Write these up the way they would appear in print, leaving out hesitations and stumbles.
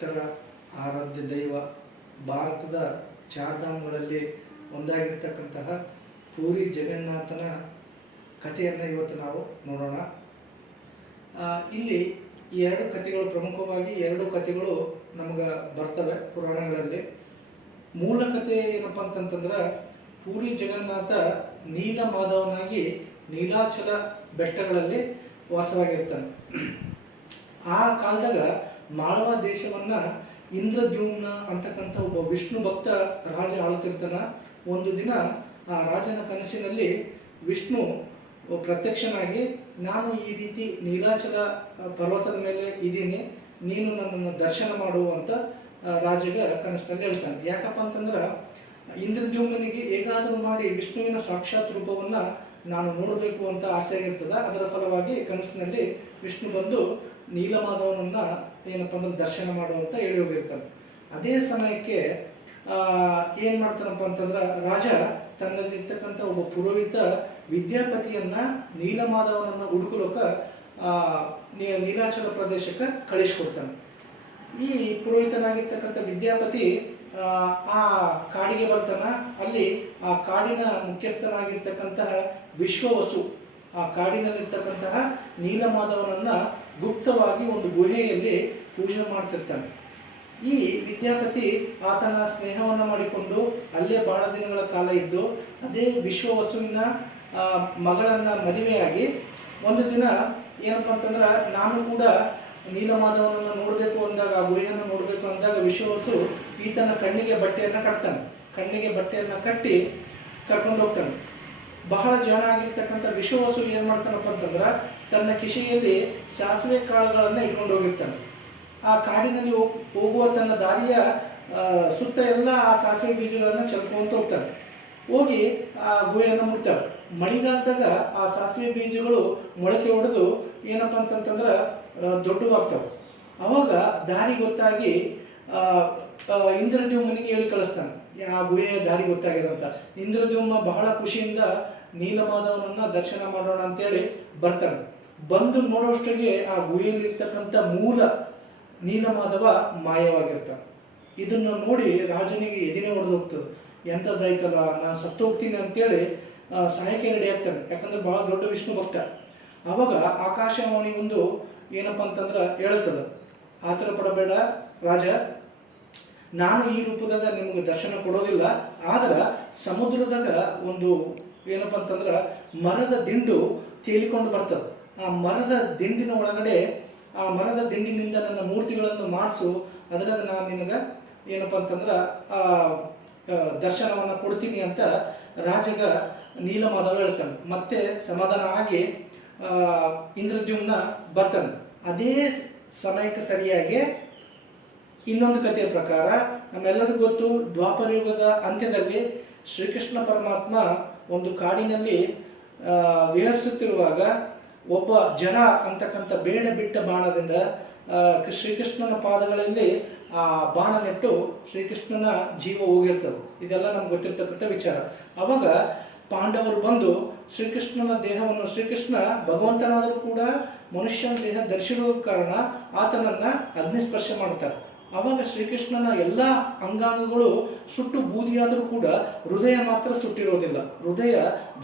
ಭಕ್ತರ ಆರಾಧ್ಯ ದೈವ, ಭಾರತದ ಚಾರ್ಧಾಮ್ಗಳಲ್ಲಿ ಒಂದಾಗಿರ್ತಕ್ಕಂತಹ ಪೂರಿ ಜಗನ್ನಾಥನ ಕಥೆಯನ್ನು ಇವತ್ತು ನಾವು ನೋಡೋಣ. ಇಲ್ಲಿ ಎರಡು ಕಥೆಗಳು, ಪ್ರಮುಖವಾಗಿ ಎರಡು ಕಥೆಗಳು ನಮಗೆ ಬರ್ತವೆ ಪುರಾಣಗಳಲ್ಲಿ. ಮೂಲ ಕಥೆ ಏನಪ್ಪ ಅಂತಂತಂದ್ರೆ, ಪೂರಿ ಜಗನ್ನಾಥ ನೀಲಮಾಧವನಾಗಿ ನೀಲಾಚಲ ಬೆಟ್ಟಗಳಲ್ಲಿ ವಾಸವಾಗಿರ್ತಾನೆ. ಆ ಕಾಲದಾಗ ಮಾಳವ ದೇಶವನ್ನ ಇಂದ್ರದ್ಯುಮ್ನ ಅಂತಕ್ಕಂಥ ಒಬ್ಬ ವಿಷ್ಣು ಭಕ್ತ ರಾಜ ಆಳ್ತಿರ್ತಾನ. ಒಂದು ದಿನ ಆ ರಾಜನ ಕನಸಿನಲ್ಲಿ ವಿಷ್ಣು ಪ್ರತ್ಯಕ್ಷನಾಗಿ, ನಾನು ಈ ರೀತಿ ನೀಲಾಚಲ ಪರ್ವತದ ಮೇಲೆ ಇದ್ದೀನಿ, ನೀನು ನನ್ನನ್ನು ದರ್ಶನ ಮಾಡುವಂತ ರಾಜಗೆ ಕನಸಿನಲ್ಲಿ ಹೇಳ್ತಾನೆ. ಯಾಕಪ್ಪ ಅಂತಂದ್ರೆ, ಇಂದ್ರದ್ಯುಮ್ನಿಗೆ ಹೇಗಾದರೂ ಮಾಡಿ ವಿಷ್ಣುವಿನ ಸಾಕ್ಷಾತ್ ರೂಪವನ್ನ ನಾನು ನೋಡಬೇಕು ಅಂತ ಆಸೆ ಆಗಿರ್ತದ. ಅದರ ಫಲವಾಗಿ ಕನಸಿನಲ್ಲಿ ವಿಷ್ಣು ಬಂದು ನೀಲಮಾಧವನನ್ನ ಏನಪ್ಪ ಅಂದ್ರೆ ದರ್ಶನ ಮಾಡುವಂತ ಹೇಳಿ ಹೋಗಿರ್ತಾನೆ. ಅದೇ ಸಮಯಕ್ಕೆ ಏನ್ ಮಾಡ್ತಾನಪ್ಪ ಅಂತಂದ್ರೆ, ರಾಜ ತನ್ನಲ್ಲಿರ್ತಕ್ಕಂಥ ಒಬ್ಬ ಪುರೋಹಿತ ವಿದ್ಯಾಪತಿಯನ್ನ ನೀಲಮಾಧವನನ್ನ ಹುಡುಕಲೋಕ ನೀಲಾಚಲ ಪ್ರದೇಶಕ್ಕೆ ಕಳಿಸ್ಕೊಡ್ತಾನೆ. ಈ ಪುರೋಹಿತನಾಗಿರ್ತಕ್ಕಂಥ ವಿದ್ಯಾಪತಿ ಆ ಕಾಡಿಗೆ ಬರ್ತಾನ. ಅಲ್ಲಿ ಆ ಕಾಡಿನ ಮುಖ್ಯಸ್ಥನಾಗಿರ್ತಕ್ಕಂತಹ ವಿಶ್ವವಸು ಆ ಕಾಡಿನಲ್ಲಿರ್ತಕ್ಕಂತಹ ನೀಲಮಾಧವನನ್ನ ಗುಪ್ತವಾಗಿ ಒಂದು ಗುಹೆಯಲ್ಲಿ ಪೂಜೆ ಮಾಡ್ತಿರ್ತಾನೆ. ಈ ವಿದ್ಯಾಪತಿ ಆತನ ಸ್ನೇಹವನ್ನು ಮಾಡಿಕೊಂಡು ಅಲ್ಲೇ ಬಹಳ ದಿನಗಳ ಕಾಲ ಇದ್ದು, ಅದೇ ವಿಶ್ವವಸುವಿನ ಮಗಳನ್ನ ಮದುವೆಯಾಗಿ ಒಂದು ದಿನ ಏನಪ್ಪ ಅಂತಂದ್ರೆ, ನಾನು ಕೂಡ ನೀಲಮಾಧವನನ್ನು ನೋಡಬೇಕು ಅಂದಾಗ, ಆ ಗುಹೆಯನ್ನು ನೋಡಬೇಕು ಅಂದಾಗ ವಿಶ್ವವಸು ಈತನ ಕಣ್ಣಿಗೆ ಬಟ್ಟೆಯನ್ನು ಕಟ್ತಾನೆ. ಕಣ್ಣಿಗೆ ಬಟ್ಟೆಯನ್ನು ಕಟ್ಟಿ ಕರ್ಕೊಂಡು ಹೋಗ್ತಾನೆ. ಬಹಳ ಜಾಣ ಆಗಿರ್ತಕ್ಕಂಥ ವಿಶ್ವವಸು ಏನ್ ಮಾಡ್ತಾನಪ್ಪ ಅಂತಂದ್ರೆ, ತನ್ನ ಕಿಶೆಯಲ್ಲಿ ಸಾಸಿವೆ ಕಾಳುಗಳನ್ನು ಇಟ್ಕೊಂಡು ಹೋಗಿರ್ತಾನೆ. ಆ ಕಾಡಿನಲ್ಲಿ ಹೋಗುವ ತನ್ನ ದಾರಿಯ ಸುತ್ತ ಎಲ್ಲ ಆ ಸಾಸಿವೆ ಬೀಜಗಳನ್ನು ಚೆಲ್ಕೊಂತ ಹೋಗ್ತಾನೆ. ಹೋಗಿ ಆ ಗುಹೆಯನ್ನು ಮುಟ್ತಾವೆ. ಮಳೆಗಾಲದಾಗ ಆ ಸಾಸಿವೆ ಬೀಜಗಳು ಮೊಳಕೆ ಹೊಡೆದು ಏನಪ್ಪ ಅಂತಂತಂದ್ರೆ ದೊಡ್ಡವಾಗ್ತವೆ. ಅವಾಗ ದಾರಿ ಗೊತ್ತಾಗಿ ಇಂದ್ರದ್ಯುಮ್ನಿಗೆ ಹೇಳಿ ಕಳಿಸ್ತಾನೆ, ಆ ಗುಹೆಯ ದಾರಿ ಗೊತ್ತಾಗಿದೆ ಅಂತ. ಇಂದ್ರದ್ಯುಮ್ನ ಬಹಳ ಖುಷಿಯಿಂದ ನೀಲಮಾಧವನನ್ನ ದರ್ಶನ ಮಾಡೋಣ ಅಂತೇಳಿ ಬರ್ತಾನೆ. ಬಂದು ನೋಡೋಷ್ಟಿಗೆ ಆ ಗುಹೆಯಲ್ಲಿರ್ತಕ್ಕಂಥ ಮೂಲ ನೀಲಮಾಧವ ಮಾಯವಾಗಿರ್ತಾನೆ. ಇದನ್ನು ನೋಡಿ ರಾಜನಿಗೆ ಎದಿನೇ ಹೊಡೆದು ಹೋಗ್ತದೆ. ಎಂಥದ್ದಾಯ್ತಲ್ಲ, ನಾನು ಸತ್ತು ಹೋಗ್ತೀನಿ ಅಂತೇಳಿ ಸಹಾಯಕ್ಕೆ ರೆಡಿ ಆಗ್ತಾನೆ. ಯಾಕಂದ್ರೆ ಬಹಳ ದೊಡ್ಡ ವಿಷ್ಣು ಭಕ್ತ. ಅವಾಗ ಆಕಾಶವಾಣಿ ಒಂದು ಏನಪ್ಪ ಅಂತಂದ್ರೆ ಹೇಳ್ತದ, ಆತರ ಪಡಬೇಡ ರಾಜ, ನಾನು ಈ ರೂಪದಾಗ ನಿಮಗೆ ದರ್ಶನ ಕೊಡೋದಿಲ್ಲ. ಆದ್ರೆ ಸಮುದ್ರದಾಗ ಒಂದು ಏನಪ್ಪ ಅಂತಂದ್ರೆ ಮರದ ದಿಂಡು ತೇಲಿಕೊಂಡು ಬರ್ತದೆ. ಆ ಮರದ ದಿಂಡಿನ ಒಳಗಡೆ, ಆ ಮರದ ದಿಂಡಿನಿಂದ ನನ್ನ ಮೂರ್ತಿಗಳನ್ನು ಮಾಡಿಸು, ಅದ್ರಾಗ ನಾನು ನಿನಗೆ ಏನಪ್ಪ ಅಂತಂದ್ರೆ ದರ್ಶನವನ್ನು ಕೊಡ್ತೀನಿ ಅಂತ ರಾಜಗ ನೀಲಮಾಧವ ಹೇಳ್ತಾನೆ. ಮತ್ತೆ ಸಮಾಧಾನ ಆಗಿ ಇಂದ್ರದ್ಯುಮ್ನ ಬರ್ತಾನೆ. ಅದೇ ಸಮಯಕ್ಕೆ ಸರಿಯಾಗಿ ಇನ್ನೊಂದು ಕಥೆಯ ಪ್ರಕಾರ, ನಮ್ಮೆಲ್ಲರಿಗೂ ಗೊತ್ತು, ದ್ವಾಪರ ಯುಗದ ಅಂತ್ಯದಲ್ಲಿ ಶ್ರೀಕೃಷ್ಣ ಪರಮಾತ್ಮ ಒಂದು ಕಾಡಿನಲ್ಲಿ ವಿಹರಿಸುತ್ತಿರುವಾಗ ಒಬ್ಬ ಜರ ಅಂತಕ್ಕಂಥ ಬೇಡ ಬಿಟ್ಟ ಬಾಣದಿಂದ ಶ್ರೀಕೃಷ್ಣನ ಪಾದಗಳಲ್ಲಿ ಆ ಬಾಣ ನೆಟ್ಟು ಶ್ರೀಕೃಷ್ಣನ ಜೀವ ಹೋಗಿರ್ತದೆ. ಇದೆಲ್ಲ ನಮ್ಗೆ ಗೊತ್ತಿರ್ತಕ್ಕಂಥ ವಿಚಾರ. ಅವಾಗ ಪಾಂಡವರು ಬಂದು ಶ್ರೀಕೃಷ್ಣನ ದೇಹವನ್ನು, ಶ್ರೀಕೃಷ್ಣ ಭಗವಂತನಾದರೂ ಕೂಡ ಮನುಷ್ಯನ ದೇಹ ಧರಿಸಿರುವ ಕಾರಣ ಆತನನ್ನ ಅಗ್ನಿಸ್ಪರ್ಶ ಮಾಡ್ತಾರೆ. ಅವಾಗ ಶ್ರೀಕೃಷ್ಣನ ಎಲ್ಲ ಅಂಗಾಂಗಗಳು ಸುಟ್ಟು ಬೂದಿಯಾದರೂ ಕೂಡ ಹೃದಯ ಮಾತ್ರ ಸುಟ್ಟಿರೋದಿಲ್ಲ, ಹೃದಯ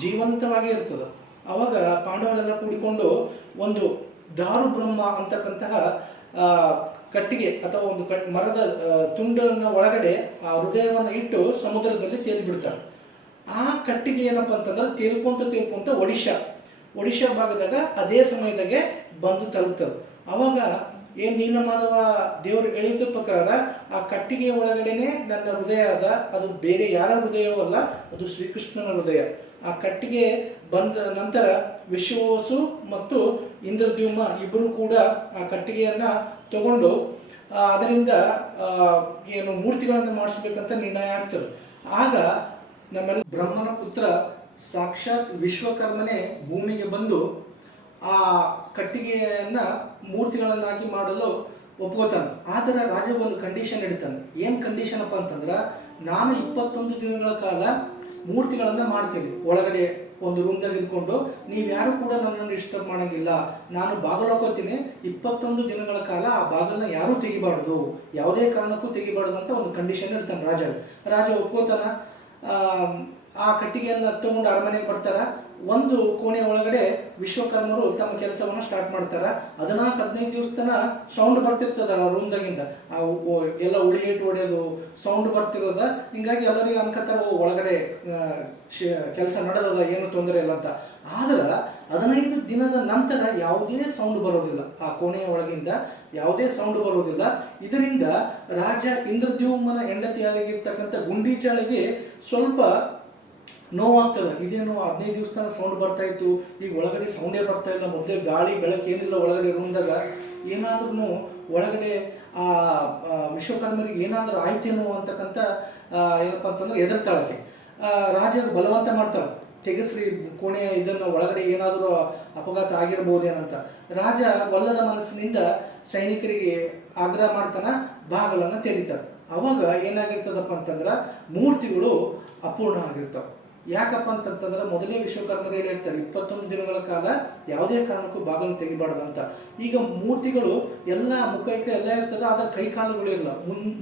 ಜೀವಂತವಾಗಿ ಇರ್ತದೆ. ಅವಾಗ ಪಾಂಡವರೆಲ್ಲ ಕೂಡಿಕೊಂಡು ಒಂದು ದಾರು ಬ್ರಹ್ಮ ಅಂತಕ್ಕಂತಹ ಕಟ್ಟಿಗೆ ಅಥವಾ ಒಂದು ಮರದ ತುಂಡನ್ನ ಒಳಗಡೆ ಆ ಹೃದಯವನ್ನು ಇಟ್ಟು ಸಮುದ್ರದಲ್ಲಿ ತೇಲಿ ಬಿಡ್ತಾರೆ. ಆ ಕಟ್ಟಿಗೆ ಏನಪ್ಪ ಅಂತಂದ್ರೆ ತೇಲ್ಕೊಂತ ಒಡಿಶಾ ಭಾಗದಾಗ ಅದೇ ಸಮಯದಾಗೆ ಬಂದು ತಲುಪ್ತದೆ. ಅವಾಗ ಏನ್ ನೀಲಮಾಧವ ದೇವರು ಹೇಳಿದ ಪ್ರಕಾರ ಆ ಕಟ್ಟಿಗೆಯ ಒಳಗಡೆನೆ ನನ್ನ ಹೃದಯ ಅದ, ಅದು ಬೇರೆ ಯಾರ ಹೃದಯವೂ ಅಲ್ಲ, ಅದು ಶ್ರೀಕೃಷ್ಣನ ಹೃದಯ. ಆ ಕಟ್ಟಿಗೆ ಬಂದ ನಂತರ ವಿಶ್ವವಸು ಮತ್ತು ಇಂದ್ರದ್ಯುಮ್ನ ಇಬ್ಬರು ಕೂಡ ಆ ಕಟ್ಟಿಗೆಯನ್ನ ತಗೊಂಡು ಅದರಿಂದ ಏನು ಮೂರ್ತಿಗಳನ್ನು ಮಾಡಿಸ್ಬೇಕಂತ ನಿರ್ಣಯ ಆಗ್ತದೆ. ಆಗ ನಮ್ಮೆಲ್ಲ ಬ್ರಹ್ಮನ ಪುತ್ರ ಸಾಕ್ಷಾತ್ ವಿಶ್ವಕರ್ಮನೇ ಭೂಮಿಗೆ ಬಂದು ಆ ಕಟ್ಟಿಗೆಯನ್ನ ಮೂರ್ತಿಗಳನ್ನಾಗಿ ಮಾಡಲು ಒಪ್ಕೋತಾನೆ. ಆದರೆ ರಾಜ ಒಂದು ಕಂಡೀಷನ್ ಇಡ್ತಾನೆ. ಏನು ಕಂಡೀಷನ್ ಅಪ್ಪ ಅಂತಂದ್ರೆ, ನಾನು 21 ದಿನಗಳ ಕಾಲ ಮೂರ್ತಿಗಳನ್ನು ಮಾಡ್ತೀನಿ, ಒಳಗಡೆ ಒಂದು ರೂಮ್ದಾಗ ಇದ್ಕೊಂಡು ನೀವು ಯಾರು ಕೂಡ ನನ್ನನ್ನು ಡಿಸ್ಟರ್ಬ್ ಮಾಡಂಗಿಲ್ಲ, ನಾನು ಬಾಗಿಲು ಹಾಕೋತೀನಿ, 21 ದಿನಗಳ ಕಾಲ ಆ ಬಾಗಿಲನ್ನ ಯಾರೂ ತೆಗಿಬಾರ್ದು, ಯಾವುದೇ ಕಾರಣಕ್ಕೂ ತೆಗಿಬಾರ್ದು ಅಂತ ಒಂದು ಕಂಡೀಷನ್ ಇರ್ತಾನೆ ರಾಜ ಒಪ್ಕೋತಾನ. ಆ ಕಟ್ಟಿಗೆಯನ್ನು ತಗೊಂಡು ಅರಮನೆಗೆ ಬರ್ತಾರ. ಒಂದು ಕೋಣೆ ಒಳಗಡೆ ವಿಶ್ವಕರ್ಮರು ತಮ್ಮ ಕೆಲಸವನ್ನು ಸ್ಟಾರ್ಟ್ ಮಾಡ್ತಾರ. 14-15 ದಿವಸ ತನ ಸೌಂಡ್ ಬರ್ತಿರ್ತದ ಆ ರೂಮ್ದಾಗಿಂದ, ಎಲ್ಲ ಉಳಿಯೇಟು ಹೊಡೆಯೋದು ಸೌಂಡ್ ಬರ್ತಿರೋದ. ಹಿಂಗಾಗಿ ಎಲ್ಲರಿಗೂ ಅನ್ಕತ್ತಾರ ಒಳಗಡೆ ಕೆಲಸ ನಡೆದದ, ಏನು ತೊಂದರೆ ಇಲ್ಲ ಅಂತ. ಆದ್ರೆ 15 ದಿನದ ನಂತರ ಯಾವುದೇ ಸೌಂಡ್ ಬರೋದಿಲ್ಲ, ಆ ಕೋಣೆಯ ಒಳಗಿಂದ ಯಾವುದೇ ಸೌಂಡ್ ಬರೋದಿಲ್ಲ. ಇದರಿಂದ ರಾಜ ಇಂದ್ರದ್ಯುಮ್ನ ಹೆಂಡತಿಯಾಗಿರ್ತಕ್ಕಂಥ ಗುಂಡೀಚಾಳಿಗೆ ಸ್ವಲ್ಪ ನೋವಾಗ್ತದೆ. ಇದೇನು 15 ದಿವಸ ತನಕ ಸೌಂಡ್ ಬರ್ತಾ ಇತ್ತು, ಈಗ ಒಳಗಡೆ ಸೌಂಡೇ ಬರ್ತಾ ಇಲ್ಲ, ಮೊದಲೇ ಗಾಳಿ ಬೆಳಕು ಏನಿಲ್ಲ ಒಳಗಡೆ ರೂಮ್ದಾಗ, ಏನಾದ್ರೂ ಒಳಗಡೆ ಆ ವಿಶ್ವಕರ್ಮರಿಗೆ ಏನಾದರೂ ಆಯ್ತೇನೋ ಅಂತಕ್ಕಂಥ ಏನಪ್ಪ ಅಂತಂದ್ರೆ ಎದುರ್ತಾಳಕ್ಕೆ. ರಾಜ ಬಲವಂತ ಮಾಡ್ತಾಳೆ, ತೆಗೆಸ್ರಿ ಕೋಣೆ ಇದನ್ನು, ಒಳಗಡೆ ಏನಾದರೂ ಅಪಘಾತ ಆಗಿರ್ಬೋದೇನಂತ. ರಾಜ ಒಲ್ಲದ ಮನಸ್ಸಿನಿಂದ ಸೈನಿಕರಿಗೆ ಆಗ್ರಹ ಮಾಡ್ತಾನ, ಬಾಗಿಲನ್ನು ತೆರೀತಾರೆ. ಅವಾಗ ಏನಾಗಿರ್ತದಪ್ಪ ಅಂತಂದ್ರೆ ಮೂರ್ತಿಗಳು ಅಪೂರ್ಣ ಆಗಿರ್ತಾವೆ. ಯಾಕಪ್ಪ ಅಂತಂತಂದ್ರೆ ಮೊದಲೇ ವಿಶ್ವಕರ್ಮರು ಹೇಳಿರ್ತಾರೆ 21 ದಿನಗಳ ಕಾಲ ಯಾವುದೇ ಕಾರಣಕ್ಕೂ ಬಾಗಿಲು ತೆಗಿಬಾರ್ದು ಅಂತ. ಈಗ ಮೂರ್ತಿಗಳು ಎಲ್ಲ ಮುಖಕ್ಕೆ ಎಲ್ಲ ಇರ್ತದೆ, ಆದ್ರೆ ಕೈ ಕಾಲುಗಳು ಇರಲ್ಲ.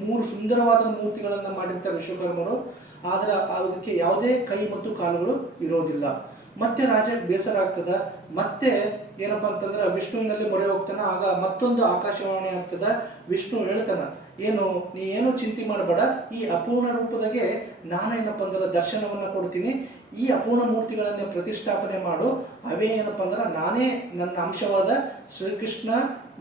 3 ಸುಂದರವಾದ ಮೂರ್ತಿಗಳನ್ನು ಮಾಡಿರ್ತಾರೆ ವಿಶ್ವಕರ್ಮರು, ಆದ್ರೆ ಅದಕ್ಕೆ ಯಾವುದೇ ಕೈ ಮತ್ತು ಕಾಲುಗಳು ಇರೋದಿಲ್ಲ. ಮತ್ತೆ ರಾಜಕ್ಕೆ ಬೇಸರ ಆಗ್ತದ. ಮತ್ತೆ ಏನಪ್ಪಾ ಅಂತಂದ್ರೆ ವಿಷ್ಣುವಿನಲ್ಲಿ ಮೊರೆ ಹೋಗ್ತಾನ. ಆಗ ಮತ್ತೊಂದು ಆಕಾಶವಾಣಿ ಆಗ್ತದ. ವಿಷ್ಣು ಹೇಳ್ತಾನ, ನೀ ಏನು ಚಿಂತೆ ಮಾಡಬೇಡ, ಈ ಅಪೂರ್ಣ ರೂಪದಾಗೆ ನಾನೇನಪ್ಪ ಅಂದ್ರೆ ದರ್ಶನವನ್ನ ಕೊಡ್ತೀನಿ, ಈ ಅಪೂರ್ಣ ಮೂರ್ತಿಗಳನ್ನ ಪ್ರತಿಷ್ಠಾಪನೆ ಮಾಡು. ಅವೇ ಏನಪ್ಪ ಅಂದ್ರೆ ನಾನೇ ನನ್ನ ಅಂಶವಾದ ಶ್ರೀಕೃಷ್ಣ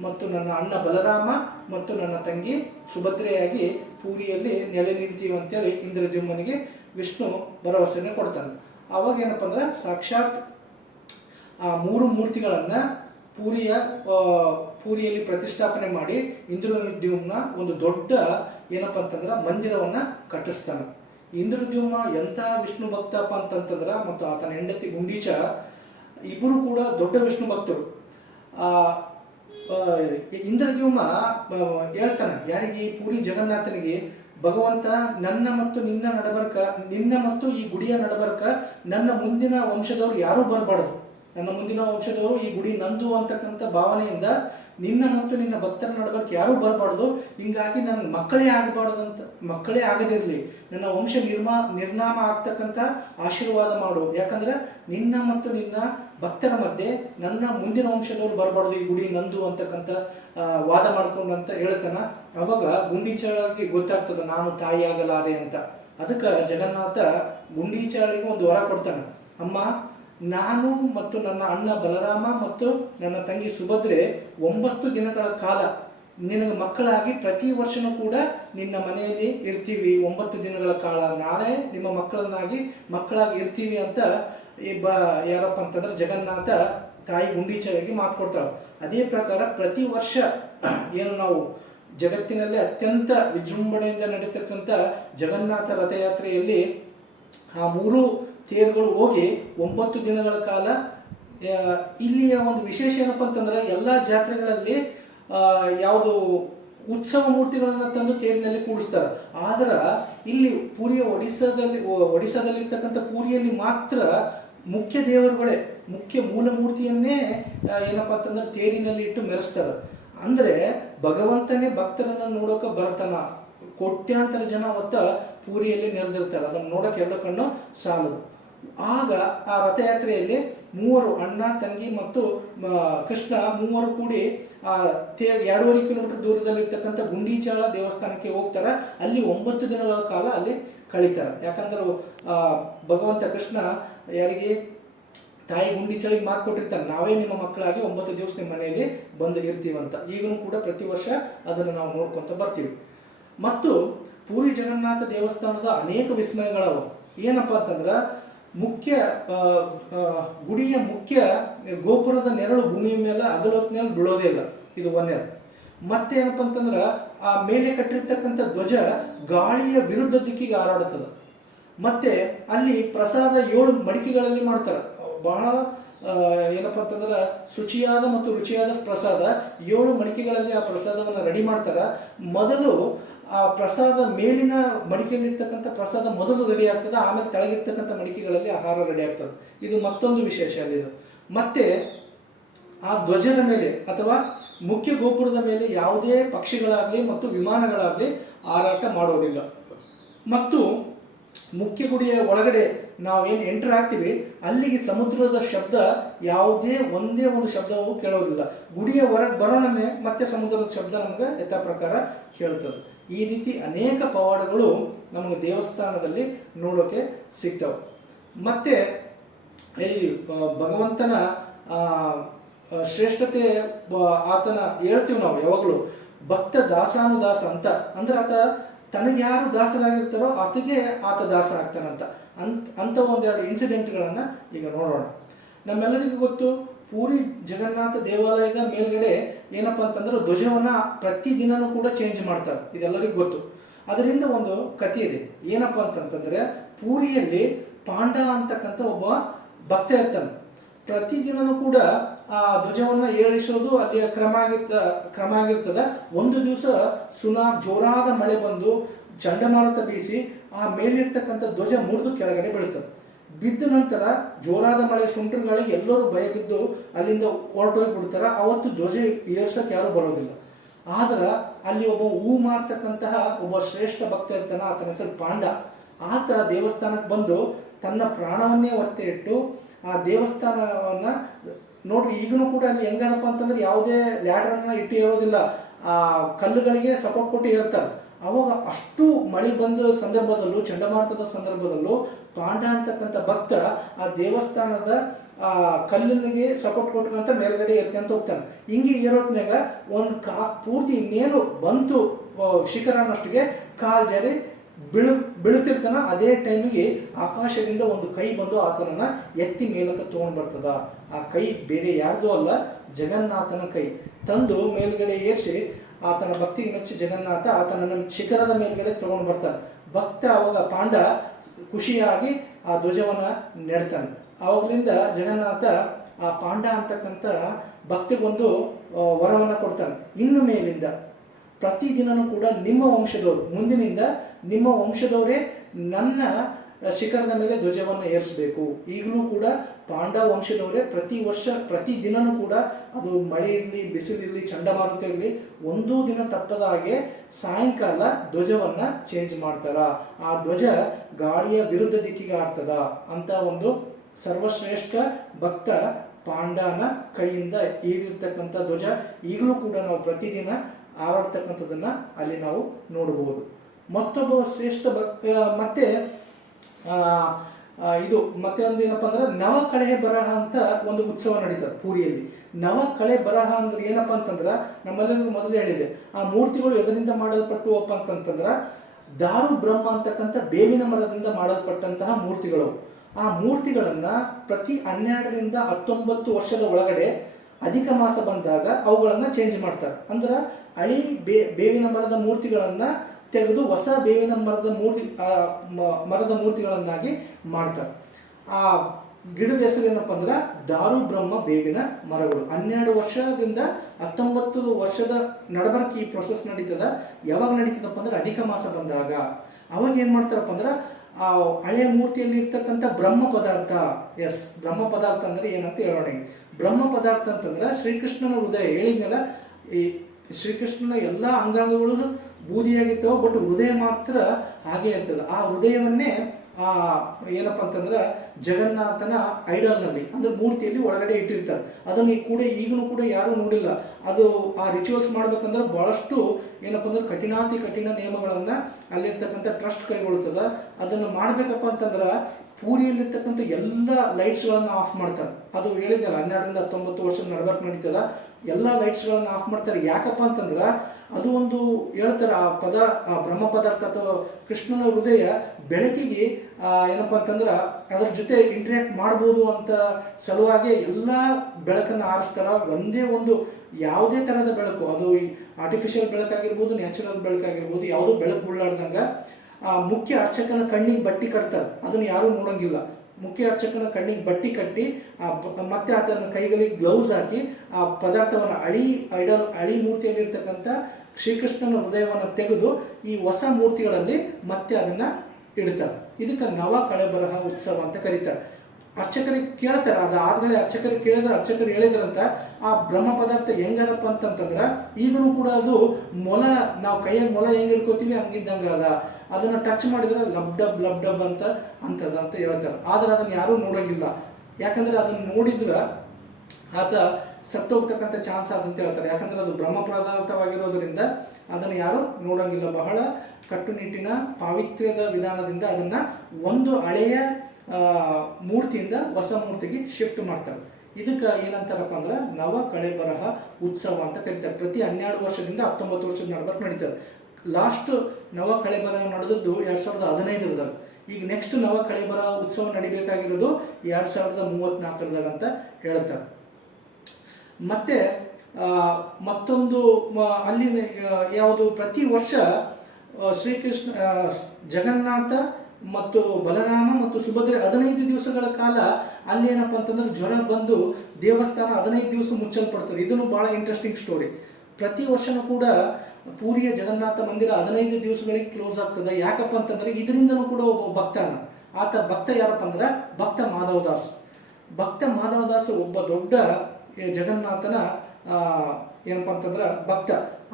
ಮತ್ತು ನನ್ನ ಅಣ್ಣ ಬಲರಾಮ ಮತ್ತು ನನ್ನ ತಂಗಿ ಸುಭದ್ರೆಯಾಗಿ ಪೂರಿಯಲ್ಲಿ ನೆಲೆ ನಿಲ್ತೀವಿ ಅಂತೇಳಿ ಇಂದ್ರದ್ಯುಮ್ನಿಗೆ ವಿಷ್ಣು ಭರವಸೆಯನ್ನು ಕೊಡ್ತಾನೆ. ಅವಾಗ ಏನಪ್ಪ ಅಂದ್ರೆ ಸಾಕ್ಷಾತ್ ಆ 3 ಮೂರ್ತಿಗಳನ್ನ ಪೂರಿಯಲ್ಲಿ ಪ್ರತಿಷ್ಠಾಪನೆ ಮಾಡಿ ಇಂದ್ರದ್ಯುಮ್ನ ಒಂದು ದೊಡ್ಡ ಏನಪ್ಪ ಅಂತಂದ್ರೆ ಮಂದಿರವನ್ನ ಕಟ್ಟಿಸ್ತಾನೆ. ಇಂದ್ರದ್ಯುಮ್ನ ಎಂಥ ವಿಷ್ಣು ಭಕ್ತಪ್ಪ ಅಂತಂತಂದ್ರೆ, ಮತ್ತು ಆತನ ಹೆಂಡತಿ ಗುಂಡೀಚ ಇಬ್ಬರು ಕೂಡ ದೊಡ್ಡ ವಿಷ್ಣು ಭಕ್ತರು. ಇಂದ್ರದ್ಯುಮ್ನ ಹೇಳ್ತಾನೆ ಯಾರಿಗೆ, ಪೂರಿ ಜಗನ್ನಾಥನಿಗೆ, ಭಗವಂತ ನನ್ನ ಮತ್ತು ನಿನ್ನ ಮತ್ತು ಈ ಗುಡಿಯ ನಡಬರ್ಕ ನನ್ನ ಮುಂದಿನ ವಂಶದವರು ಯಾರೂ ಬರಬಾರ್ದು, ನನ್ನ ಮುಂದಿನ ವಂಶದವರು ಈ ಗುಡಿ ನಂದು ಅಂತಕ್ಕಂಥ ಭಾವನೆಯಿಂದ ನಿನ್ನ ಮತ್ತು ನಿನ್ನ ಭಕ್ತರ ನಡಬರ್ಕ ಯಾರೂ ಬರಬಾರ್ದು. ಹಿಂಗಾಗಿ ನನಗೆ ಮಕ್ಕಳೇ ಆಗದಿರಲಿ, ನನ್ನ ವಂಶ ನಿರ್ನಾಮ ಆಗ್ತಕ್ಕಂಥ ಆಶೀರ್ವಾದ ಮಾಡು. ಯಾಕಂದ್ರೆ ನಿನ್ನ ಮತ್ತು ನಿನ್ನ ಭಕ್ತರ ಮಧ್ಯೆ ನನ್ನ ಮುಂದಿನ ವಂಶದವರು ಬರಬಾರ್ದು, ಈ ಗುಡಿ ನಂದು ಅಂತಕ್ಕಂಥ ವಾದ ಮಾಡ್ಕೊಂಡು ಅಂತ ಹೇಳ್ತಾನ. ಅವಾಗ ಗುಂಡೀಚಾಳಿಗೆ ಗೊತ್ತಾಗ್ತದ ನಾನು ತಾಯಿ ಆಗಲಾರೆ ಅಂತ. ಅದಕ್ಕೆ ಜಗನ್ನಾಥ ಗುಂಡೀಚಾಳಿಗೆ ಒಂದು ವರ ಕೊಡ್ತಾನೆ, ಅಮ್ಮ ನಾನು ಮತ್ತು ನನ್ನ ಅಣ್ಣ ಬಲರಾಮ ಮತ್ತು ನನ್ನ ತಂಗಿ ಸುಭದ್ರೆ 9 ದಿನಗಳ ಕಾಲ ನಿನಗೆ ಮಕ್ಕಳಾಗಿ ಪ್ರತಿ ವರ್ಷನೂ ಕೂಡ ನಿನ್ನ ಮನೆಯಲ್ಲಿ ಇರ್ತೀವಿ. 9 ದಿನಗಳ ಕಾಲ ನಾನೇ ನಿಮ್ಮ ಮಕ್ಕಳಾಗಿ ಇರ್ತೀವಿ ಅಂತ ಯಾರಪ್ಪ ಅಂತಂದ್ರೆ ಜಗನ್ನಾಥ ತಾಯಿ ಗುಂಡೀಚಾಳಿಗೆ ಮಾತು ಕೊಡ್ತಾಳೆ. ಅದೇ ಪ್ರಕಾರ ಪ್ರತಿ ವರ್ಷ ಏನು ನಾವು ಜಗತ್ತಿನಲ್ಲೇ ಅತ್ಯಂತ ವಿಜೃಂಭಣೆಯಿಂದ ನಡೀತಕ್ಕಂಥ ಜಗನ್ನಾಥ ರಥಯಾತ್ರೆಯಲ್ಲಿ ಆ 3 ತೇರುಗಳು ಹೋಗಿ 9 ದಿನಗಳ ಕಾಲ, ಇಲ್ಲಿಯ ಒಂದು ವಿಶೇಷ ಏನಪ್ಪ ಅಂತಂದ್ರೆ ಎಲ್ಲ ಜಾತ್ರೆಗಳಲ್ಲಿ ಯಾವುದು ಉತ್ಸವ ಮೂರ್ತಿಗಳನ್ನು ತಂದು ತೇರಿನಲ್ಲಿ ಕೂಡಿಸ್ತಾರೆ. ಆದ್ರೆ ಇಲ್ಲಿ ಪೂರಿಯ ಒಡಿಸ್ಸಾದಲ್ಲಿರ್ತಕ್ಕಂಥ ಪೂರಿಯಲ್ಲಿ ಮಾತ್ರ ಮುಖ್ಯ ದೇವರುಗಳೇ, ಮುಖ್ಯ ಮೂಲ ಮೂರ್ತಿಯನ್ನೇ ಏನಪ್ಪ ಅಂತಂದ್ರೆ ತೇರಿನಲ್ಲಿ ಇಟ್ಟು ಮೆರೆಸ್ತಾರೆ. ಅಂದ್ರೆ ಭಗವಂತನೇ ಭಕ್ತರನ್ನ ನೋಡೋಕೆ ಬರ್ತಾನ. ಕೋಟ್ಯಾಂತರ ಜನ ಹೊತ್ತ ಪೂರಿಯಲ್ಲಿ ನೆರೆದಿರ್ತಾರೆ, ಅದನ್ನು ನೋಡೋಕೆ 2 ಕಣ್ಣು ಸಾಲದು. ಆಗ ಆ ರಥಯಾತ್ರೆಯಲ್ಲಿ 3 ಅಣ್ಣ ತಂಗಿ ಮತ್ತು ಕೃಷ್ಣ 3 ಕೂಡಿ ಆ 2.5 ಕಿಲೋಮೀಟರ್ ದೂರದಲ್ಲಿರ್ತಕ್ಕಂಥ ಗುಂಡೀಚಾಳ ದೇವಸ್ಥಾನಕ್ಕೆ ಹೋಗ್ತಾರೆ. ಅಲ್ಲಿ 9 ದಿನಗಳ ಕಾಲ ಅಲ್ಲಿ ಕಳೀತಾರೆ. ಯಾಕಂದ್ರೆ ಭಗವಂತ ಕೃಷ್ಣ ಯಾರಿಗೆ ತಾಯಿ ಗುಂಡೀಚಾಳಿಗೆ ಮಾತು ಕೊಟ್ಟಿರ್ತಾನೆ, ನಾವೇ ನಿಮ್ಮ ಮಕ್ಕಳಾಗಿ 9 ದಿವಸ ನಿಮ್ಮ ಮನೆಯಲ್ಲಿ ಬಂದು ಇರ್ತೀವಂತ. ಈಗಲೂ ಕೂಡ ಪ್ರತಿ ವರ್ಷ ಅದನ್ನು ನಾವು ನೋಡ್ಕೊಂತ ಬರ್ತೀವಿ. ಮತ್ತು ಪೂರಿ ಜಗನ್ನಾಥ ದೇವಸ್ಥಾನದ ಅನೇಕ ವಿಸ್ಮಯಗಳವ. ಏನಪ್ಪ ಅಂತಂದ್ರೆ ಗುಡಿಯ ಮುಖ್ಯ ಗೋಪುರದ ನೆರಳು ಭೂಮಿಯ ಮೇಲೆ ಅಗಲೊತ್ತಿನಲ್ಲಿ ಬೀಳೋದೇ ಇಲ್ಲ, ಇದು ಒಂದೇದು. ಮತ್ತೆ ಏನಪ್ಪ ಅಂತಂದ್ರೆ ಆ ಮೇಲೆ ಕಟ್ಟಿರ್ತಕ್ಕಂಥ ಧ್ವಜ ಗಾಳಿಯ ವಿರುದ್ಧ ದಿಕ್ಕಿಗೆ ಹಾರಾಡುತ್ತದೆ. ಮತ್ತೆ ಅಲ್ಲಿ ಪ್ರಸಾದ 7 ಮಡಿಕೆಗಳಲ್ಲಿ ಮಾಡ್ತಾರೆ. ಬಹಳ ಏನಪ್ಪ ಅಂತಂದ್ರೆ ಶುಚಿಯಾದ ಮತ್ತು ರುಚಿಯಾದ ಪ್ರಸಾದ 7 ಮಡಿಕೆಗಳಲ್ಲಿ ಆ ಪ್ರಸಾದವನ್ನು ರೆಡಿ ಮಾಡ್ತಾರೆ. ಮೊದಲು ಆ ಪ್ರಸಾದ ಮೇಲಿನ ಮಡಿಕೆಯಲ್ಲಿರ್ತಕ್ಕಂಥ ಪ್ರಸಾದ ಮೊದಲು ರೆಡಿ ಆಗ್ತದೆ, ಆಮೇಲೆ ಕೆಳಗಿರ್ತಕ್ಕಂಥ ಮಡಿಕೆಗಳಲ್ಲಿ ಆಹಾರ ರೆಡಿ ಆಗ್ತದೆ. ಇದು ಮತ್ತೊಂದು ವಿಶೇಷ ಅಲ್ಲಿದು. ಮತ್ತೆ ಆ ಧ್ವಜದ ಮೇಲೆ ಅಥವಾ ಮುಖ್ಯ ಗೋಪುರದ ಮೇಲೆ ಯಾವುದೇ ಪಕ್ಷಿಗಳಾಗಲಿ ಮತ್ತು ವಿಮಾನಗಳಾಗಲಿ ಹಾರಾಟ ಮಾಡೋದಿಲ್ಲ. ಮತ್ತು ಮುಖ್ಯ ಗುಡಿಯ ಒಳಗಡೆ ನಾವೇನು ಎಂಟರ್ ಆಗ್ತೀವಿ ಅಲ್ಲಿಗೆ ಸಮುದ್ರದ ಶಬ್ದ ಒಂದೇ ಒಂದು ಶಬ್ದವು ಕೇಳೋದಿಲ್ಲ. ಗುಡಿಯ ಹೊರಗೆ ಬರೋಣನೆ ಮತ್ತೆ ಸಮುದ್ರದ ಶಬ್ದ ನಮಗೆ ಯಥಾ ಪ್ರಕಾರ ಕೇಳ್ತದೆ. ಈ ರೀತಿ ಅನೇಕ ಪವಾಡಗಳು ನಮಗೆ ದೇವಸ್ಥಾನದಲ್ಲಿ ನೋಡೋಕೆ ಸಿಗ್ತವೆ. ಮತ್ತೆ ಈ ಭಗವಂತನ ಶ್ರೇಷ್ಠತೆ ಆತನ ಹೇಳ್ತೀವಿ ನಾವು ಯಾವಾಗಲೂ, ಭಕ್ತ ದಾಸಾನುದಾಸ ಅಂತ. ಅಂದ್ರೆ ಆತ ತನಗೆ ಯಾರು ದಾಸರಾಗಿರ್ತಾರೋ ಆತಗೆ ಆತ ದಾಸ ಆಗ್ತಾನಂತ. ಅಂತ ಒಂದೆರಡು ಇನ್ಸಿಡೆಂಟ್ಗಳನ್ನು ಈಗ ನೋಡೋಣ. ನಮ್ಮೆಲ್ಲರಿಗೂ ಗೊತ್ತು, ಪೂರಿ ಜಗನ್ನಾಥ ದೇವಾಲಯದ ಮೇಲ್ಗಡೆ ಏನಪ್ಪ ಅಂತಂದ್ರೆ ಧ್ವಜವನ್ನು ಪ್ರತಿದಿನವೂ ಕೂಡ ಚೇಂಜ್ ಮಾಡ್ತಾರೆ, ಇದೆಲ್ಲರಿಗೂ ಗೊತ್ತು. ಅದರಿಂದ ಒಂದು ಕಥೆ ಇದೆ. ಏನಪ್ಪ ಅಂತಂತಂದರೆ, ಪೂರಿಯಲ್ಲಿ ಪಾಂಡ ಅಂತಕ್ಕಂಥ ಒಬ್ಬ ಭಕ್ತ ಇರ್ತಾನೆ. ಪ್ರತಿದಿನವೂ ಕೂಡ ಆ ಧ್ವಜವನ್ನು ಏರಿಸೋದು ಅಲ್ಲಿಯ ಕ್ರಮ ಆಗಿರ್ತದೆ. ಒಂದು ದಿವಸ ಜೋರಾದ ಮಳೆ ಬಂದು ಚಂಡಮಾರುತ ಬೀಸಿ ಆ ಮೇಲಿರ್ತಕ್ಕಂಥ ಧ್ವಜ ಮುರಿದು ಕೆಳಗಡೆ ಬೀಳ್ತದೆ. ಬಿದ್ದ ನಂತರ ಜೋರಾದ ಮಳೆ ಸುಂಟರ ಗಾಳಿಗೆ ಎಲ್ಲರೂ ಭಯ ಬಿದ್ದು ಅಲ್ಲಿಂದ ಹೊರಟೋಗ್ಬಿಡ್ತಾರೆ. ಅವತ್ತು ಧ್ವಜ ಏರ್ಸಕ್ಕೆ ಯಾರೂ ಬರೋದಿಲ್ಲ. ಆದ್ರೆ ಅಲ್ಲಿ ಒಬ್ಬ ಮಾಡ್ತಕ್ಕಂತಹ ಒಬ್ಬ ಶ್ರೇಷ್ಠ ಭಕ್ತ ಇರ್ತಾನೆ, ಆತನ ಹೆಸರು ಪಾಂಡ. ಆತ ದೇವಸ್ಥಾನಕ್ಕೆ ಬಂದು ತನ್ನ ಪ್ರಾಣವನ್ನೇ ಒತ್ತೆ ಇಟ್ಟು ಆ ದೇವಸ್ಥಾನವನ್ನು ನೋಡ್ರಿ, ಈಗಲೂ ಕೂಡ ಅಲ್ಲಿ ಹೆಂಗನಪ್ಪ ಅಂತಂದ್ರೆ ಯಾವುದೇ ಲ್ಯಾಡರನ್ನ ಇಟ್ಟು ಹೇಳೋದಿಲ್ಲ, ಆ ಕಲ್ಲುಗಳಿಗೆ ಸಪೋರ್ಟ್ ಕೊಟ್ಟು ಹೇಳ್ತಾರೆ. ಅವಾಗ ಅಷ್ಟು ಮಳೆ ಬಂದ ಸಂದರ್ಭದಲ್ಲೂ, ಚಂಡಮಾರುತದ ಸಂದರ್ಭದಲ್ಲೂ ಪಾಂಡ ಅಂತಕ್ಕಂಥ ಭಕ್ತ ಆ ದೇವಸ್ಥಾನದ ಆ ಕಲ್ಲಿನಿಗೆ ಸಪೋರ್ಟ್ ಕೊಟ್ಕೊಂತ ಮೇಲ್ಗಡೆ ಏರ್ಕೊಂತ ಹೋಗ್ತಾನೆ. ಹಿಂಗೆ ಏರೋತ್ನಾಗ ಒಂದು ಪೂರ್ತಿ ಇನ್ನೇನು ಬಂತು ಶಿಖರನಷ್ಟಿಗೆ ಕಾಲ್ ಜಾರಿ ಬೀಳ್ತಿರ್ತಾನ. ಅದೇ ಟೈಮಿಗೆ ಆಕಾಶದಿಂದ ಒಂದು ಕೈ ಬಂದು ಆತನನ್ನ ಎತ್ತಿ ಮೇಲಕ್ಕೆ ತಗೊಂಡು ಬರ್ತದ. ಆ ಕೈ ಬೇರೆ ಯಾರ್ದು ಅಲ್ಲ, ಜಗನ್ನಾಥನ ಕೈ. ತಂದು ಮೇಲ್ಗಡೆ ಏರಿಸಿ ಆತನ ಭಕ್ತಿಗೆ ಮೆಚ್ಚಿ ಜಗನ್ನಾಥ ಆತನನ್ನು ಶಿಖರದ ಮೇಲ್ಗಡೆ ತಗೊಂಡು ಬರ್ತಾನೆ. ಭಕ್ತ ಅವಾಗ ಪಾಂಡ ಖುಷಿಯಾಗಿ ಆ ಧ್ವಜವನ್ನು ನೆಡ್ತಾನೆ. ಆವಾಗಲಿಂದ ಜಗನ್ನಾಥ ಆ ಪಾಂಡ ಅಂತಕ್ಕಂಥ ಭಕ್ತಿಗೊಂದು ವರವನ್ನು ಕೊಡ್ತಾನೆ. ಇನ್ನು ಮೇಲಿಂದ ಪ್ರತಿದಿನವೂ ಕೂಡ ನಿಮ್ಮ ವಂಶದವರು, ಮುಂದಿನಿಂದ ನಿಮ್ಮ ವಂಶದವರೇ ನನ್ನ ಶಿಖರದ ಮೇಲೆ ಧ್ವಜವನ್ನು ಏರಿಸಬೇಕು. ಈಗಲೂ ಕೂಡ ಪಾಂಡ ವಂಶದವರೇ ಪ್ರತಿ ವರ್ಷ ಪ್ರತಿದಿನವೂ ಕೂಡ, ಅದು ಮಳೆ ಇರಲಿ, ಬಿಸಿಲಿರಲಿ, ಚಂಡಮಾರುತ ಇರಲಿ, ಒಂದೂ ದಿನ ತಪ್ಪದ ಹಾಗೆ ಸಾಯಂಕಾಲ ಧ್ವಜವನ್ನು ಚೇಂಜ್ ಮಾಡ್ತಾರ. ಆ ಧ್ವಜ ಗಾಳಿಯ ವಿರುದ್ಧ ದಿಕ್ಕಿಗೆ ಆಡ್ತದ ಅಂತ ಒಂದು ಸರ್ವಶ್ರೇಷ್ಠ ಭಕ್ತ ಪಾಂಡನ ಕೈಯಿಂದ ಏರಿರ್ತಕ್ಕಂಥ ಧ್ವಜ ಈಗಲೂ ಕೂಡ ನಾವು ಪ್ರತಿದಿನ ಹಾರಾಡ್ತಕ್ಕಂಥದ್ದನ್ನು ಅಲ್ಲಿ ನಾವು ನೋಡಬಹುದು. ಮತ್ತೊಬ್ಬ ಶ್ರೇಷ್ಠ ಮತ್ತೆ ಇದು ಮತ್ತೆ ಒಂದು ಏನಪ್ಪ ಅಂದ್ರೆ ನವಕಳೆ ಬರಹ ಅಂತ ಒಂದು ಉತ್ಸವ ನಡೀತದೆ ಪೂರಿಯಲ್ಲಿ. ನವಕಳೆ ಬರಹ ಅಂದ್ರೆ ಏನಪ್ಪ ಅಂತಂದ್ರೆ, ನಮ್ಮೆಲ್ಲರಿಗೂ ಮೊದಲು ಹೇಳಿದೆ, ಆ ಮೂರ್ತಿಗಳು ಎದರಿಂದ ಮಾಡಲ್ಪಟ್ಟುವಪ್ಪ ಅಂತಂತಂದ್ರೆ ದಾರು ಬ್ರಹ್ಮ ಅಂತಕ್ಕಂಥ ಬೇವಿನ ಮರದಿಂದ ಮಾಡಲ್ಪಟ್ಟಂತಹ ಮೂರ್ತಿಗಳು. ಆ ಮೂರ್ತಿಗಳನ್ನು ಪ್ರತಿ 12ರಿಂದ 19 ವರ್ಷದ ಒಳಗಡೆ ಅಧಿಕ ಮಾಸ ಬಂದಾಗ ಅವುಗಳನ್ನು ಚೇಂಜ್ ಮಾಡ್ತಾರೆ. ಅಂದ್ರೆ ಹಳಿ ಬೇವಿನ ಮರದ ಮೂರ್ತಿಗಳನ್ನು ತೆಗೆದು ಹೊಸ ಬೇವಿನ ಮರದ ಮೂರ್ತಿಗಳನ್ನಾಗಿ ಮಾಡ್ತಾರೆ. ಆ ಗಿಡದ ಹೆಸರು ಏನಪ್ಪ ಅಂದ್ರೆ ದಾರು ಬ್ರಹ್ಮ ಬೇವಿನ ಮರಗಳು. 12 ವರ್ಷದಿಂದ 19 ವರ್ಷದ ನಡಬರ್ಕ್ ಈ ಪ್ರೊಸೆಸ್ ನಡೀತದ. ಯಾವಾಗ ನಡೀತದಪ್ಪ ಅಂದ್ರೆ ಅಧಿಕ ಮಾಸ ಬಂದಾಗ. ಅವಾಗ ಏನು ಮಾಡ್ತಾರಪ್ಪ ಅಂದ್ರೆ ಆ ಹಳೆಯ ಮೂರ್ತಿಯಲ್ಲಿ ಇರ್ತಕ್ಕಂಥ ಬ್ರಹ್ಮ ಪದಾರ್ಥ, ಬ್ರಹ್ಮ ಪದಾರ್ಥ ಅಂದ್ರೆ ಏನಂತ ಹೇಳೋಣ. ಬ್ರಹ್ಮ ಪದಾರ್ಥ ಅಂತಂದ್ರೆ ಶ್ರೀಕೃಷ್ಣನ ಹೃದಯ. ಹೇಳಿದ್ನಲ್ಲ, ಈ ಶ್ರೀಕೃಷ್ಣನ ಎಲ್ಲ ಅಂಗಾಂಗಗಳು ಬೂದಿಯಾಗಿರ್ತವೆ, ಬಟ್ ಹೃದಯ ಮಾತ್ರ ಹಾಗೆ ಇರ್ತದೆ. ಆ ಹೃದಯವನ್ನೇ ಏನಪ್ಪ ಅಂತಂದ್ರೆ ಜಗನ್ನಾಥನ ಐಡಲ್ನಲ್ಲಿ ಅಂದ್ರೆ ಮೂರ್ತಿಯಲ್ಲಿ ಒಳಗಡೆ ಇಟ್ಟಿರ್ತಾರೆ. ಅದನ್ನು ಕೂಡ ಈಗಲೂ ಕೂಡ ಯಾರೂ ನೋಡಿಲ್ಲ. ಅದು ಆ ರಿಚುವಲ್ಸ್ ಮಾಡ್ಬೇಕಂದ್ರೆ ಬಹಳಷ್ಟು ಏನಪ್ಪ ಅಂದ್ರೆ ಕಠಿಣ ನಿಯಮಗಳನ್ನು ಅಲ್ಲಿರ್ತಕ್ಕಂಥ ಟ್ರಸ್ಟ್ ಕೈಗೊಳ್ತದೆ. ಅದನ್ನು ಮಾಡ್ಬೇಕಪ್ಪ ಅಂತಂದ್ರೆ ಪೂರಿಯಲ್ಲಿರ್ತಕ್ಕಂಥ ಎಲ್ಲ ಲೈಟ್ಸ್ಗಳನ್ನು ಆಫ್ ಮಾಡ್ತಾರೆ. ಅದು ಹೇಳಿದ್ನಲ್ಲ, 12ರಿಂದ 19 ವರ್ಷದ ನಡಬರ್ಕ್ ನಡೀತದ, ಎಲ್ಲ ಲೈಟ್ಸ್ಗಳನ್ನು ಆಫ್ ಮಾಡ್ತಾರೆ. ಯಾಕಪ್ಪ ಅಂತಂದ್ರೆ ಅದು ಒಂದು ಹೇಳ್ತಾರೆ, ಆ ಬ್ರಹ್ಮ ಪದಾರ್ಥ ಅಥವಾ ಕೃಷ್ಣನ ಹೃದಯ ಬೆಳಕಿಗೆ ಏನಪ್ಪ ಅಂತಂದ್ರೆ ಅದರ ಜೊತೆ ಇಂಟ್ರ್ಯಾಕ್ಟ್ ಮಾಡ್ಬೋದು ಅಂತ ಸಲುವಾಗಿ ಎಲ್ಲ ಬೆಳಕನ್ನು ಆರಿಸ್ತಾರ. ಒಂದೇ ಒಂದು ಯಾವುದೇ ಥರದ ಬೆಳಕು, ಅದು ಆರ್ಟಿಫಿಷಿಯಲ್ ಬೆಳಕಾಗಿರ್ಬೋದು, ನ್ಯಾಚುರಲ್ ಬೆಳಕಾಗಿರ್ಬೋದು, ಯಾವುದೋ ಬೆಳಕು ಬೀಳಾರ್ದಂಗೆ ಮುಖ್ಯ ಅರ್ಚಕನ ಕಣ್ಣಿಗೆ ಬಟ್ಟೆ ಕಟ್ತಾರೆ. ಅದನ್ನು ಯಾರೂ ನೋಡೋಂಗಿಲ್ಲ. ಮುಖ್ಯ ಅರ್ಚಕನ ಕಣ್ಣಿಗೆ ಬಟ್ಟೆ ಕಟ್ಟಿ ಮತ್ತೆ ಆತನ ಕೈಗಳಿಗೆ ಗ್ಲೌಸ್ ಹಾಕಿ ಆ ಪದಾರ್ಥವನ್ನು ಹಳಿ ಮೂರ್ತಿಯಲ್ಲಿರ್ತಕ್ಕಂಥ ಶ್ರೀಕೃಷ್ಣನ ಹೃದಯವನ್ನು ತೆಗೆದು ಈ ಹೊಸ ಮೂರ್ತಿಗಳಲ್ಲಿ ಮತ್ತೆ ಅದನ್ನು ಇಡ್ತಾರೆ. ಇದಕ್ಕೆ ನವ ಕಳೆಬರಹ ಉತ್ಸವ ಅಂತ ಕರೀತಾರೆ. ಅರ್ಚಕರಿಗೆ ಕೇಳ್ತಾರೆ, ಅದು ಆದ್ಮೇಲೆ ಅರ್ಚಕರಿಗೆ ಕೇಳಿದ್ರೆ ಅರ್ಚಕರು ಹೇಳಿದ್ರಂತ ಆ ಬ್ರಹ್ಮ ಪದಾರ್ಥ ಹೆಂಗದಪ್ಪ ಅಂತಂತಂದ್ರೆ ಈಗಲೂ ಕೂಡ ಅದು ಮೊಲ, ನಾವು ಕೈಯಲ್ಲಿ ಮೊಲ ಹೆಂಗೆ ಹಿಡ್ಕೋತೀವಿ ಹಂಗಿದ್ದಂಗೆ ಅದನ್ನು ಟಚ್ ಮಾಡಿದ್ರೆ ಲಬ್ ಡಬ್ ಅಂತ ಹೇಳ್ತಾರೆ. ಆದ್ರೆ ಅದನ್ನು ಯಾರೂ ನೋಡೋಂಗಿಲ್ಲ, ಯಾಕಂದ್ರೆ ಅದನ್ನು ನೋಡಿದ್ರೆ ಆತ ಸತ್ತೋಗ್ತಕ್ಕಂಥ ಚಾನ್ಸ್ ಆದಂತ ಹೇಳ್ತಾರೆ. ಯಾಕಂದ್ರೆ ಅದು ಬ್ರಹ್ಮ ಪದಾರ್ಥವಾಗಿರೋದ್ರಿಂದ ಅದನ್ನು ಯಾರು ನೋಡೋಂಗಿಲ್ಲ. ಬಹಳ ಕಟ್ಟುನಿಟ್ಟಿನ ಪಾವಿತ್ರ್ಯದ ವಿಧಾನದಿಂದ ಅದನ್ನು ಒಂದು ಹಳೆಯ ಮೂರ್ತಿಯಿಂದ ಹೊಸ ಮೂರ್ತಿಗೆ ಶಿಫ್ಟ್ ಮಾಡ್ತಾರೆ. ಇದಕ್ಕೆ ಏನಂತಾರಪ್ಪ ಅಂದ್ರೆ ನವ ಕಳೆಬರಹ ಉತ್ಸವ ಅಂತ ಕರೀತಾರೆ. ಪ್ರತಿ 12 ವರ್ಷದಿಂದ 19 ವರ್ಷದ ನಡ್ಬರ್ಕ್ ನಡೀತದೆ. ಲಾಸ್ಟ್ ನವ ಕಳೆಬರಹ ನಡೆದದ್ದು 2015 ಈಗ ನೆಕ್ಸ್ಟ್ ನವ ಕಳೆಬರಹ ಉತ್ಸವ ನಡಿಬೇಕಾಗಿರೋದು 2034 ಅಂತ ಹೇಳ್ತಾರೆ. ಮತ್ತೆ ಮತ್ತೊಂದು ಅಲ್ಲಿ ಯಾವುದು, ಪ್ರತಿ ವರ್ಷ ಶ್ರೀಕೃಷ್ಣ, ಜಗನ್ನಾಥ ಮತ್ತು ಬಲರಾಮ ಮತ್ತು ಸುಭದ್ರೆ 15 ದಿವಸಗಳ ಕಾಲ ಅಲ್ಲಿ ಏನಪ್ಪ ಅಂತಂದ್ರೆ ಜ್ವರ ಬಂದು ದೇವಸ್ಥಾನ 15 ದಿವಸ ಮುಚ್ಚಲ್ಪಡ್ತದೆ. ಇದನ್ನು ಭಾಳ ಇಂಟ್ರೆಸ್ಟಿಂಗ್ ಸ್ಟೋರಿ. ಪ್ರತಿ ವರ್ಷನೂ ಕೂಡ ಪೂರಿಯ ಜಗನ್ನಾಥ ಮಂದಿರ 15 ದಿವಸಗಳಿಗೆ ಕ್ಲೋಸ್ ಆಗ್ತದೆ. ಯಾಕಪ್ಪ ಅಂತಂದ್ರೆ ಇದರಿಂದನೂ ಕೂಡ ಒಬ್ಬ ಭಕ್ತನ, ಆತ ಭಕ್ತ ಯಾರಪ್ಪ ಅಂದ್ರೆ ಭಕ್ತ ಮಾಧವದಾಸ್. ಭಕ್ತ ಮಾಧವದಾಸ್ ಒಬ್ಬ ದೊಡ್ಡ ಜಗನ್ನಾಥನ ಏನಪ್ಪ ಅಂತಂದ್ರೆ ಭಕ್ತ.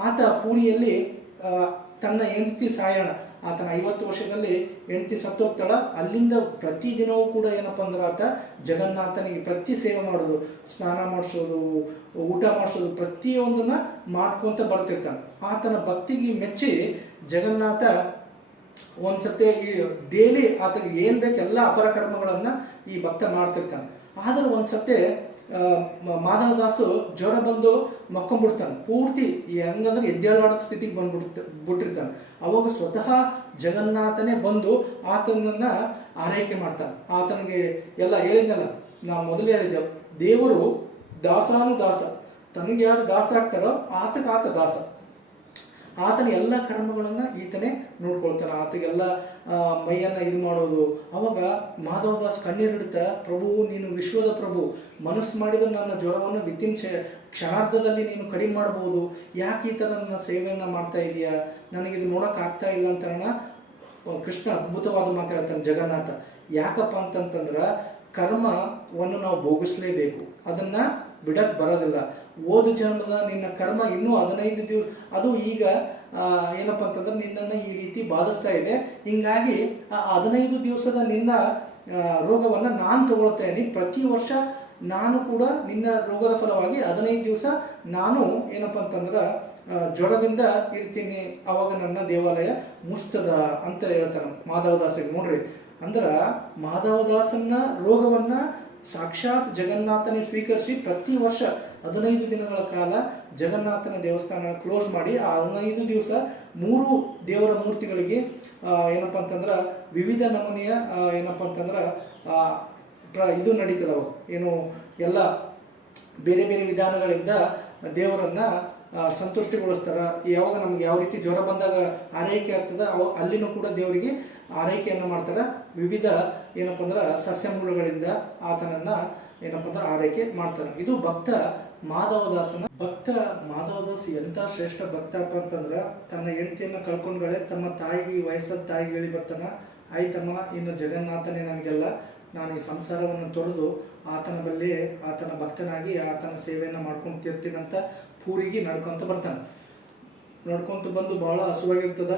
ಆತ ಪೂರಿಯಲ್ಲಿ ತನ್ನ ಹೆಂಡತಿ ಸಾಯಣ, ಆತನ 50 ವರ್ಷದಲ್ಲಿ ಹೆಂಡತಿ ಸತ್ತೋಗ್ತಾಳ. ಅಲ್ಲಿಂದ ಪ್ರತಿದಿನವೂ ಕೂಡ ಏನಪ್ಪ ಅಂದ್ರೆ ಆತ ಜಗನ್ನಾಥನಿಗೆ ಪ್ರತಿ ಸೇವೆ ಮಾಡೋದು, ಸ್ನಾನ ಮಾಡಿಸೋದು, ಊಟ ಮಾಡಿಸೋದು, ಪ್ರತಿಯೊಂದನ್ನು ಮಾಡ್ಕೊತ ಬರ್ತಿರ್ತಾನೆ. ಆತನ ಭಕ್ತಿಗೆ ಮೆಚ್ಚಿ ಜಗನ್ನಾಥ ಒಂದ್ಸತಿ ಈ ಡೈಲಿ ಆತನಿಗೆ ಏನು ಬೇಕು ಎಲ್ಲ ಅಪರ ಕರ್ಮಗಳನ್ನು ಈ ಭಕ್ತ ಮಾಡ್ತಿರ್ತಾನೆ. ಆದ್ರೆ ಒಂದ್ಸತಿ ಮಾಧವದಾಸು ಜ್ವರ ಬಂದು ಮಕ್ಕೊಂಡ್ಬಿಡ್ತಾನೆ. ಪೂರ್ತಿ ಹೆಂಗಂದ್ರೆ ಎದ್ದೇಳಾಡೋ ಸ್ಥಿತಿಗೆ ಬಿಟ್ಟಿರ್ತಾನೆ. ಅವಾಗ ಸ್ವತಃ ಜಗನ್ನಾಥನೇ ಬಂದು ಆತನನ್ನು ಆರೈಕೆ ಮಾಡ್ತಾನೆ. ಆತನಿಗೆ ಎಲ್ಲ ಹೇಳಿದ್ನಲ್ಲ, ನಾವು ಮೊದಲೇ ಹೇಳಿದ್ದೆವು, ದೇವರು ದಾಸಾನು ದಾಸ, ತನಗೆ ಯಾರು ದಾಸ ಆಗ್ತಾರೋ ಆತಗೆ ಆತ ದಾಸ. ಆತನ ಎಲ್ಲ ಕರ್ಮಗಳನ್ನು ಈತನೇ ನೋಡ್ಕೊಳ್ತಾನೆ. ಆತಗೆಲ್ಲ ಮೈಯನ್ನು ಇದು ಮಾಡೋದು. ಅವಾಗ ಮಾಧವದಾಸ್ ಕಣ್ಣೀರಿಡುತ್ತಾ, ಪ್ರಭು ನೀನು ವಿಶ್ವದ ಪ್ರಭು, ಮನಸ್ಸು ಮಾಡಿದ್ರೆ ನನ್ನ ಜ್ವರವನ್ನು ವಿತಿನ್ ಕ್ಷಣಾರ್ಧದಲ್ಲಿ ನೀನು ಕಡಿಮೆ ಮಾಡ್ಬೋದು, ಯಾಕೆ ಈ ಥರ ನನ್ನ ಸೇವೆಯನ್ನು ಮಾಡ್ತಾ ಇದೆಯಾ, ನನಗಿದು ನೋಡೋಕ್ಕಾಗ್ತಾ ಇಲ್ಲ ಅಂತ ಕೃಷ್ಣ ಅದ್ಭುತವಾದ ಮಾತಾಡ್ತಾನೆ ಜಗನ್ನಾಥ. ಯಾಕಪ್ಪ ಅಂತಂತಂದ್ರೆ ಕರ್ಮವನ್ನು ನಾವು ಭೋಗಿಸ್ಲೇಬೇಕು, ಅದನ್ನು ಬಿಡಕ್ಕೆ ಬರೋದಿಲ್ಲ. ಓದು ಜನ್ಮದ ನಿನ್ನ ಕರ್ಮ ಇನ್ನೂ 15 ದಿವಸ, ಅದು ಈಗ ಏನಪ್ಪ ಅಂತಂದ್ರೆ ನಿನ್ನನ್ನು ಈ ರೀತಿ ಬಾಧಿಸ್ತಾ ಇದೆ. ಹೀಗಾಗಿ ಆ 15 ದಿವಸದ ನಿನ್ನ ರೋಗವನ್ನು ನಾನು ತಗೊಳ್ತೇನೆ. ಪ್ರತಿ ವರ್ಷ ನಾನು ಕೂಡ ನಿನ್ನ ರೋಗದ ಫಲವಾಗಿ 15 ದಿವಸ ನಾನು ಏನಪ್ಪ ಅಂತಂದ್ರೆ ಜ್ವರದಿಂದ ಇರ್ತೀನಿ, ಅವಾಗ ನನ್ನ ದೇವಾಲಯ ಮುಸ್ತದ ಅಂತ ಹೇಳ್ತಾನೆ ಮಾಧವದಾಸಿಗೆ. ನೋಡ್ರಿ, ಅಂದ್ರೆ ಮಾಧವದಾಸನ ರೋಗವನ್ನು ಸಾಕ್ಷಾತ್ ಜಗನ್ನಾಥನೇ ಸ್ವೀಕರಿಸಿ ಪ್ರತಿ ವರ್ಷ 15 ದಿನಗಳ ಕಾಲ ಜಗನ್ನಾಥನ ದೇವಸ್ಥಾನ ಕ್ಲೋಸ್ ಮಾಡಿ ಆ 15 ದಿವಸ 3 ದೇವರ ಮೂರ್ತಿಗಳಿಗೆ ಏನಪ್ಪ ಅಂತಂದ್ರೆ ವಿವಿಧ ನಮೂನೆಯ ಏನಪ್ಪ ಅಂತಂದ್ರೆ ಇದು ನಡೀತದವ, ಏನು ಎಲ್ಲ ಬೇರೆ ಬೇರೆ ವಿಧಾನಗಳಿಂದ ದೇವರನ್ನು ಸಂತುಷ್ಟಿಗೊಳಿಸ್ತಾರೆ. ಯಾವಾಗ ನಮ್ಗೆ ಯಾವ ರೀತಿ ಜ್ವರ ಬಂದಾಗ ಆರೈಕೆ ಆಗ್ತದೆ, ಅಲ್ಲಿನೂ ಕೂಡ ದೇವರಿಗೆ ಆರೈಕೆಯನ್ನು ಮಾಡ್ತಾರೆ. ವಿವಿಧ ಏನಪ್ಪ ಅಂದ್ರೆ ಸಸ್ಯಮೂಲಗಳಿಂದ ಆತನನ್ನು ಏನಪ್ಪ ಅಂದ್ರೆ ಆರೈಕೆ ಮಾಡ್ತಾರೆ. ಇದು ಭಕ್ತ ಮಾಧವದಾಸನ. ಭಕ್ತ ಮಾಧವದಾಸ್ ಎಂಥ ಶ್ರೇಷ್ಠ ಭಕ್ತಪ್ಪ ಅಂತಂದ್ರೆ ತನ್ನ ಹೆಂಡತಿಯನ್ನು ಕಳ್ಕೊಂಡ್ಗಳೆ ತಮ್ಮ ತಾಯಿಗೆ, ವಯಸ್ಸಾದ ತಾಯಿಗೆ ಹೇಳಿ ಬರ್ತಾನೆ, ಆಯ್ತಮ್ಮ ಇನ್ನು ಜಗನ್ನಾಥನೇ ನನಗೆಲ್ಲ, ನಾನು ಈ ಸಂಸಾರವನ್ನು ತೊರೆದು ಆತನ ಬಳಿ ಆತನ ಭಕ್ತನಾಗಿ ಆತನ ಸೇವೆಯನ್ನು ಮಾಡ್ಕೊಂಡು ತಿರ್ತೀನಂತ ಪೂರಿಗೆ ನಡ್ಕೊತ ಬರ್ತಾನೆ. ನಡ್ಕೊತ ಬಂದು ಭಾಳ ಹಸುವಾಗಿರ್ತದೆ.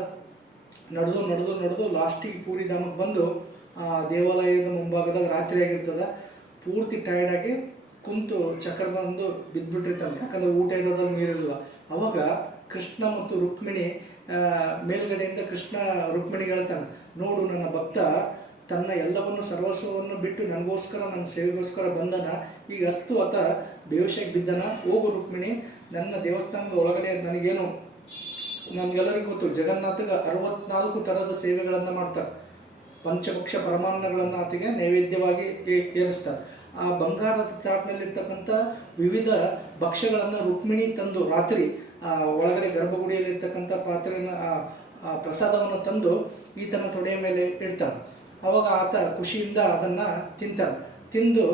ನಡೆದು ಲಾಸ್ಟಿಗೆ ಪೂರಿ ಧಾಮಕ್ಕೆ ಬಂದು ಆ ದೇವಾಲಯದ ಮುಂಭಾಗದಾಗ ರಾತ್ರಿ ಆಗಿರ್ತದೆ. ಪೂರ್ತಿ ಟೈರ್ಡಾಗಿ ಕುಂತು ಚಕ್ರ ಬಂದು ಬಿದ್ದುಬಿಟ್ಟಿರ್ತಾನೆ, ಯಾಕಂದ್ರೆ ಊಟ ಇರೋದ್ರಲ್ಲಿ ನೀರಿಲ್ಲ. ಅವಾಗ ಕೃಷ್ಣ ಮತ್ತು ರುಕ್ಮಿಣಿ ಮೇಲ್ಗಡೆಯಿಂದ ಕೃಷ್ಣ ರುಕ್ಮಿಣಿಗೆ ಹೇಳ್ತಾನೆ, ನೋಡು ನನ್ನ ಭಕ್ತ ತನ್ನ ಎಲ್ಲವನ್ನು ಸರ್ವಸ್ವವನ್ನು ಬಿಟ್ಟು ನನಗೋಸ್ಕರ, ನನ್ನ ಸೇವೆಗೋಸ್ಕರ ಬಂದನ, ಈಗ ಅಸ್ತು ಆತ ಬೇವಶಕ್ಕೆ ಬಿದ್ದನ. ಹೋಗು ರುಕ್ಮಿಣಿ, ನನ್ನ ದೇವಸ್ಥಾನದ ಒಳಗಡೆ ನನಗೇನು, ನಮಗೆಲ್ಲರಿಗೂ ಗೊತ್ತು ಜಗನ್ನಾಥಗೆ 64 ಥರದ ಸೇವೆಗಳನ್ನು ಮಾಡ್ತಾರೆ. ಪಂಚಭಕ್ಷ ಪರಮಾನ್ನಗಳನ್ನು ಆತಗೆ ನೈವೇದ್ಯವಾಗಿ ಏರಿಸ್ತಾರೆ. ಆ ಬಂಗಾರದ ಚಾಟ್ನಲ್ಲಿರ್ತಕ್ಕಂಥ ವಿವಿಧ ಭಕ್ಷ್ಯಗಳನ್ನು ರುಕ್ಮಿಣಿ ತಂದು ರಾತ್ರಿ ಒಳಗಡೆ ಗರ್ಭಗುಡಿಯಲ್ಲಿರ್ತಕ್ಕಂಥ ಪಾತ್ರೆಯನ್ನು ಪ್ರಸಾದವನ್ನು ತಂದು ಈತನ ತೊಡೆಯ ಮೇಲೆ ಇಡ್ತಾರೆ. ಅವಾಗ ಆತ ಖುಷಿಯಿಂದ ಅದನ್ನು ತಿಂದು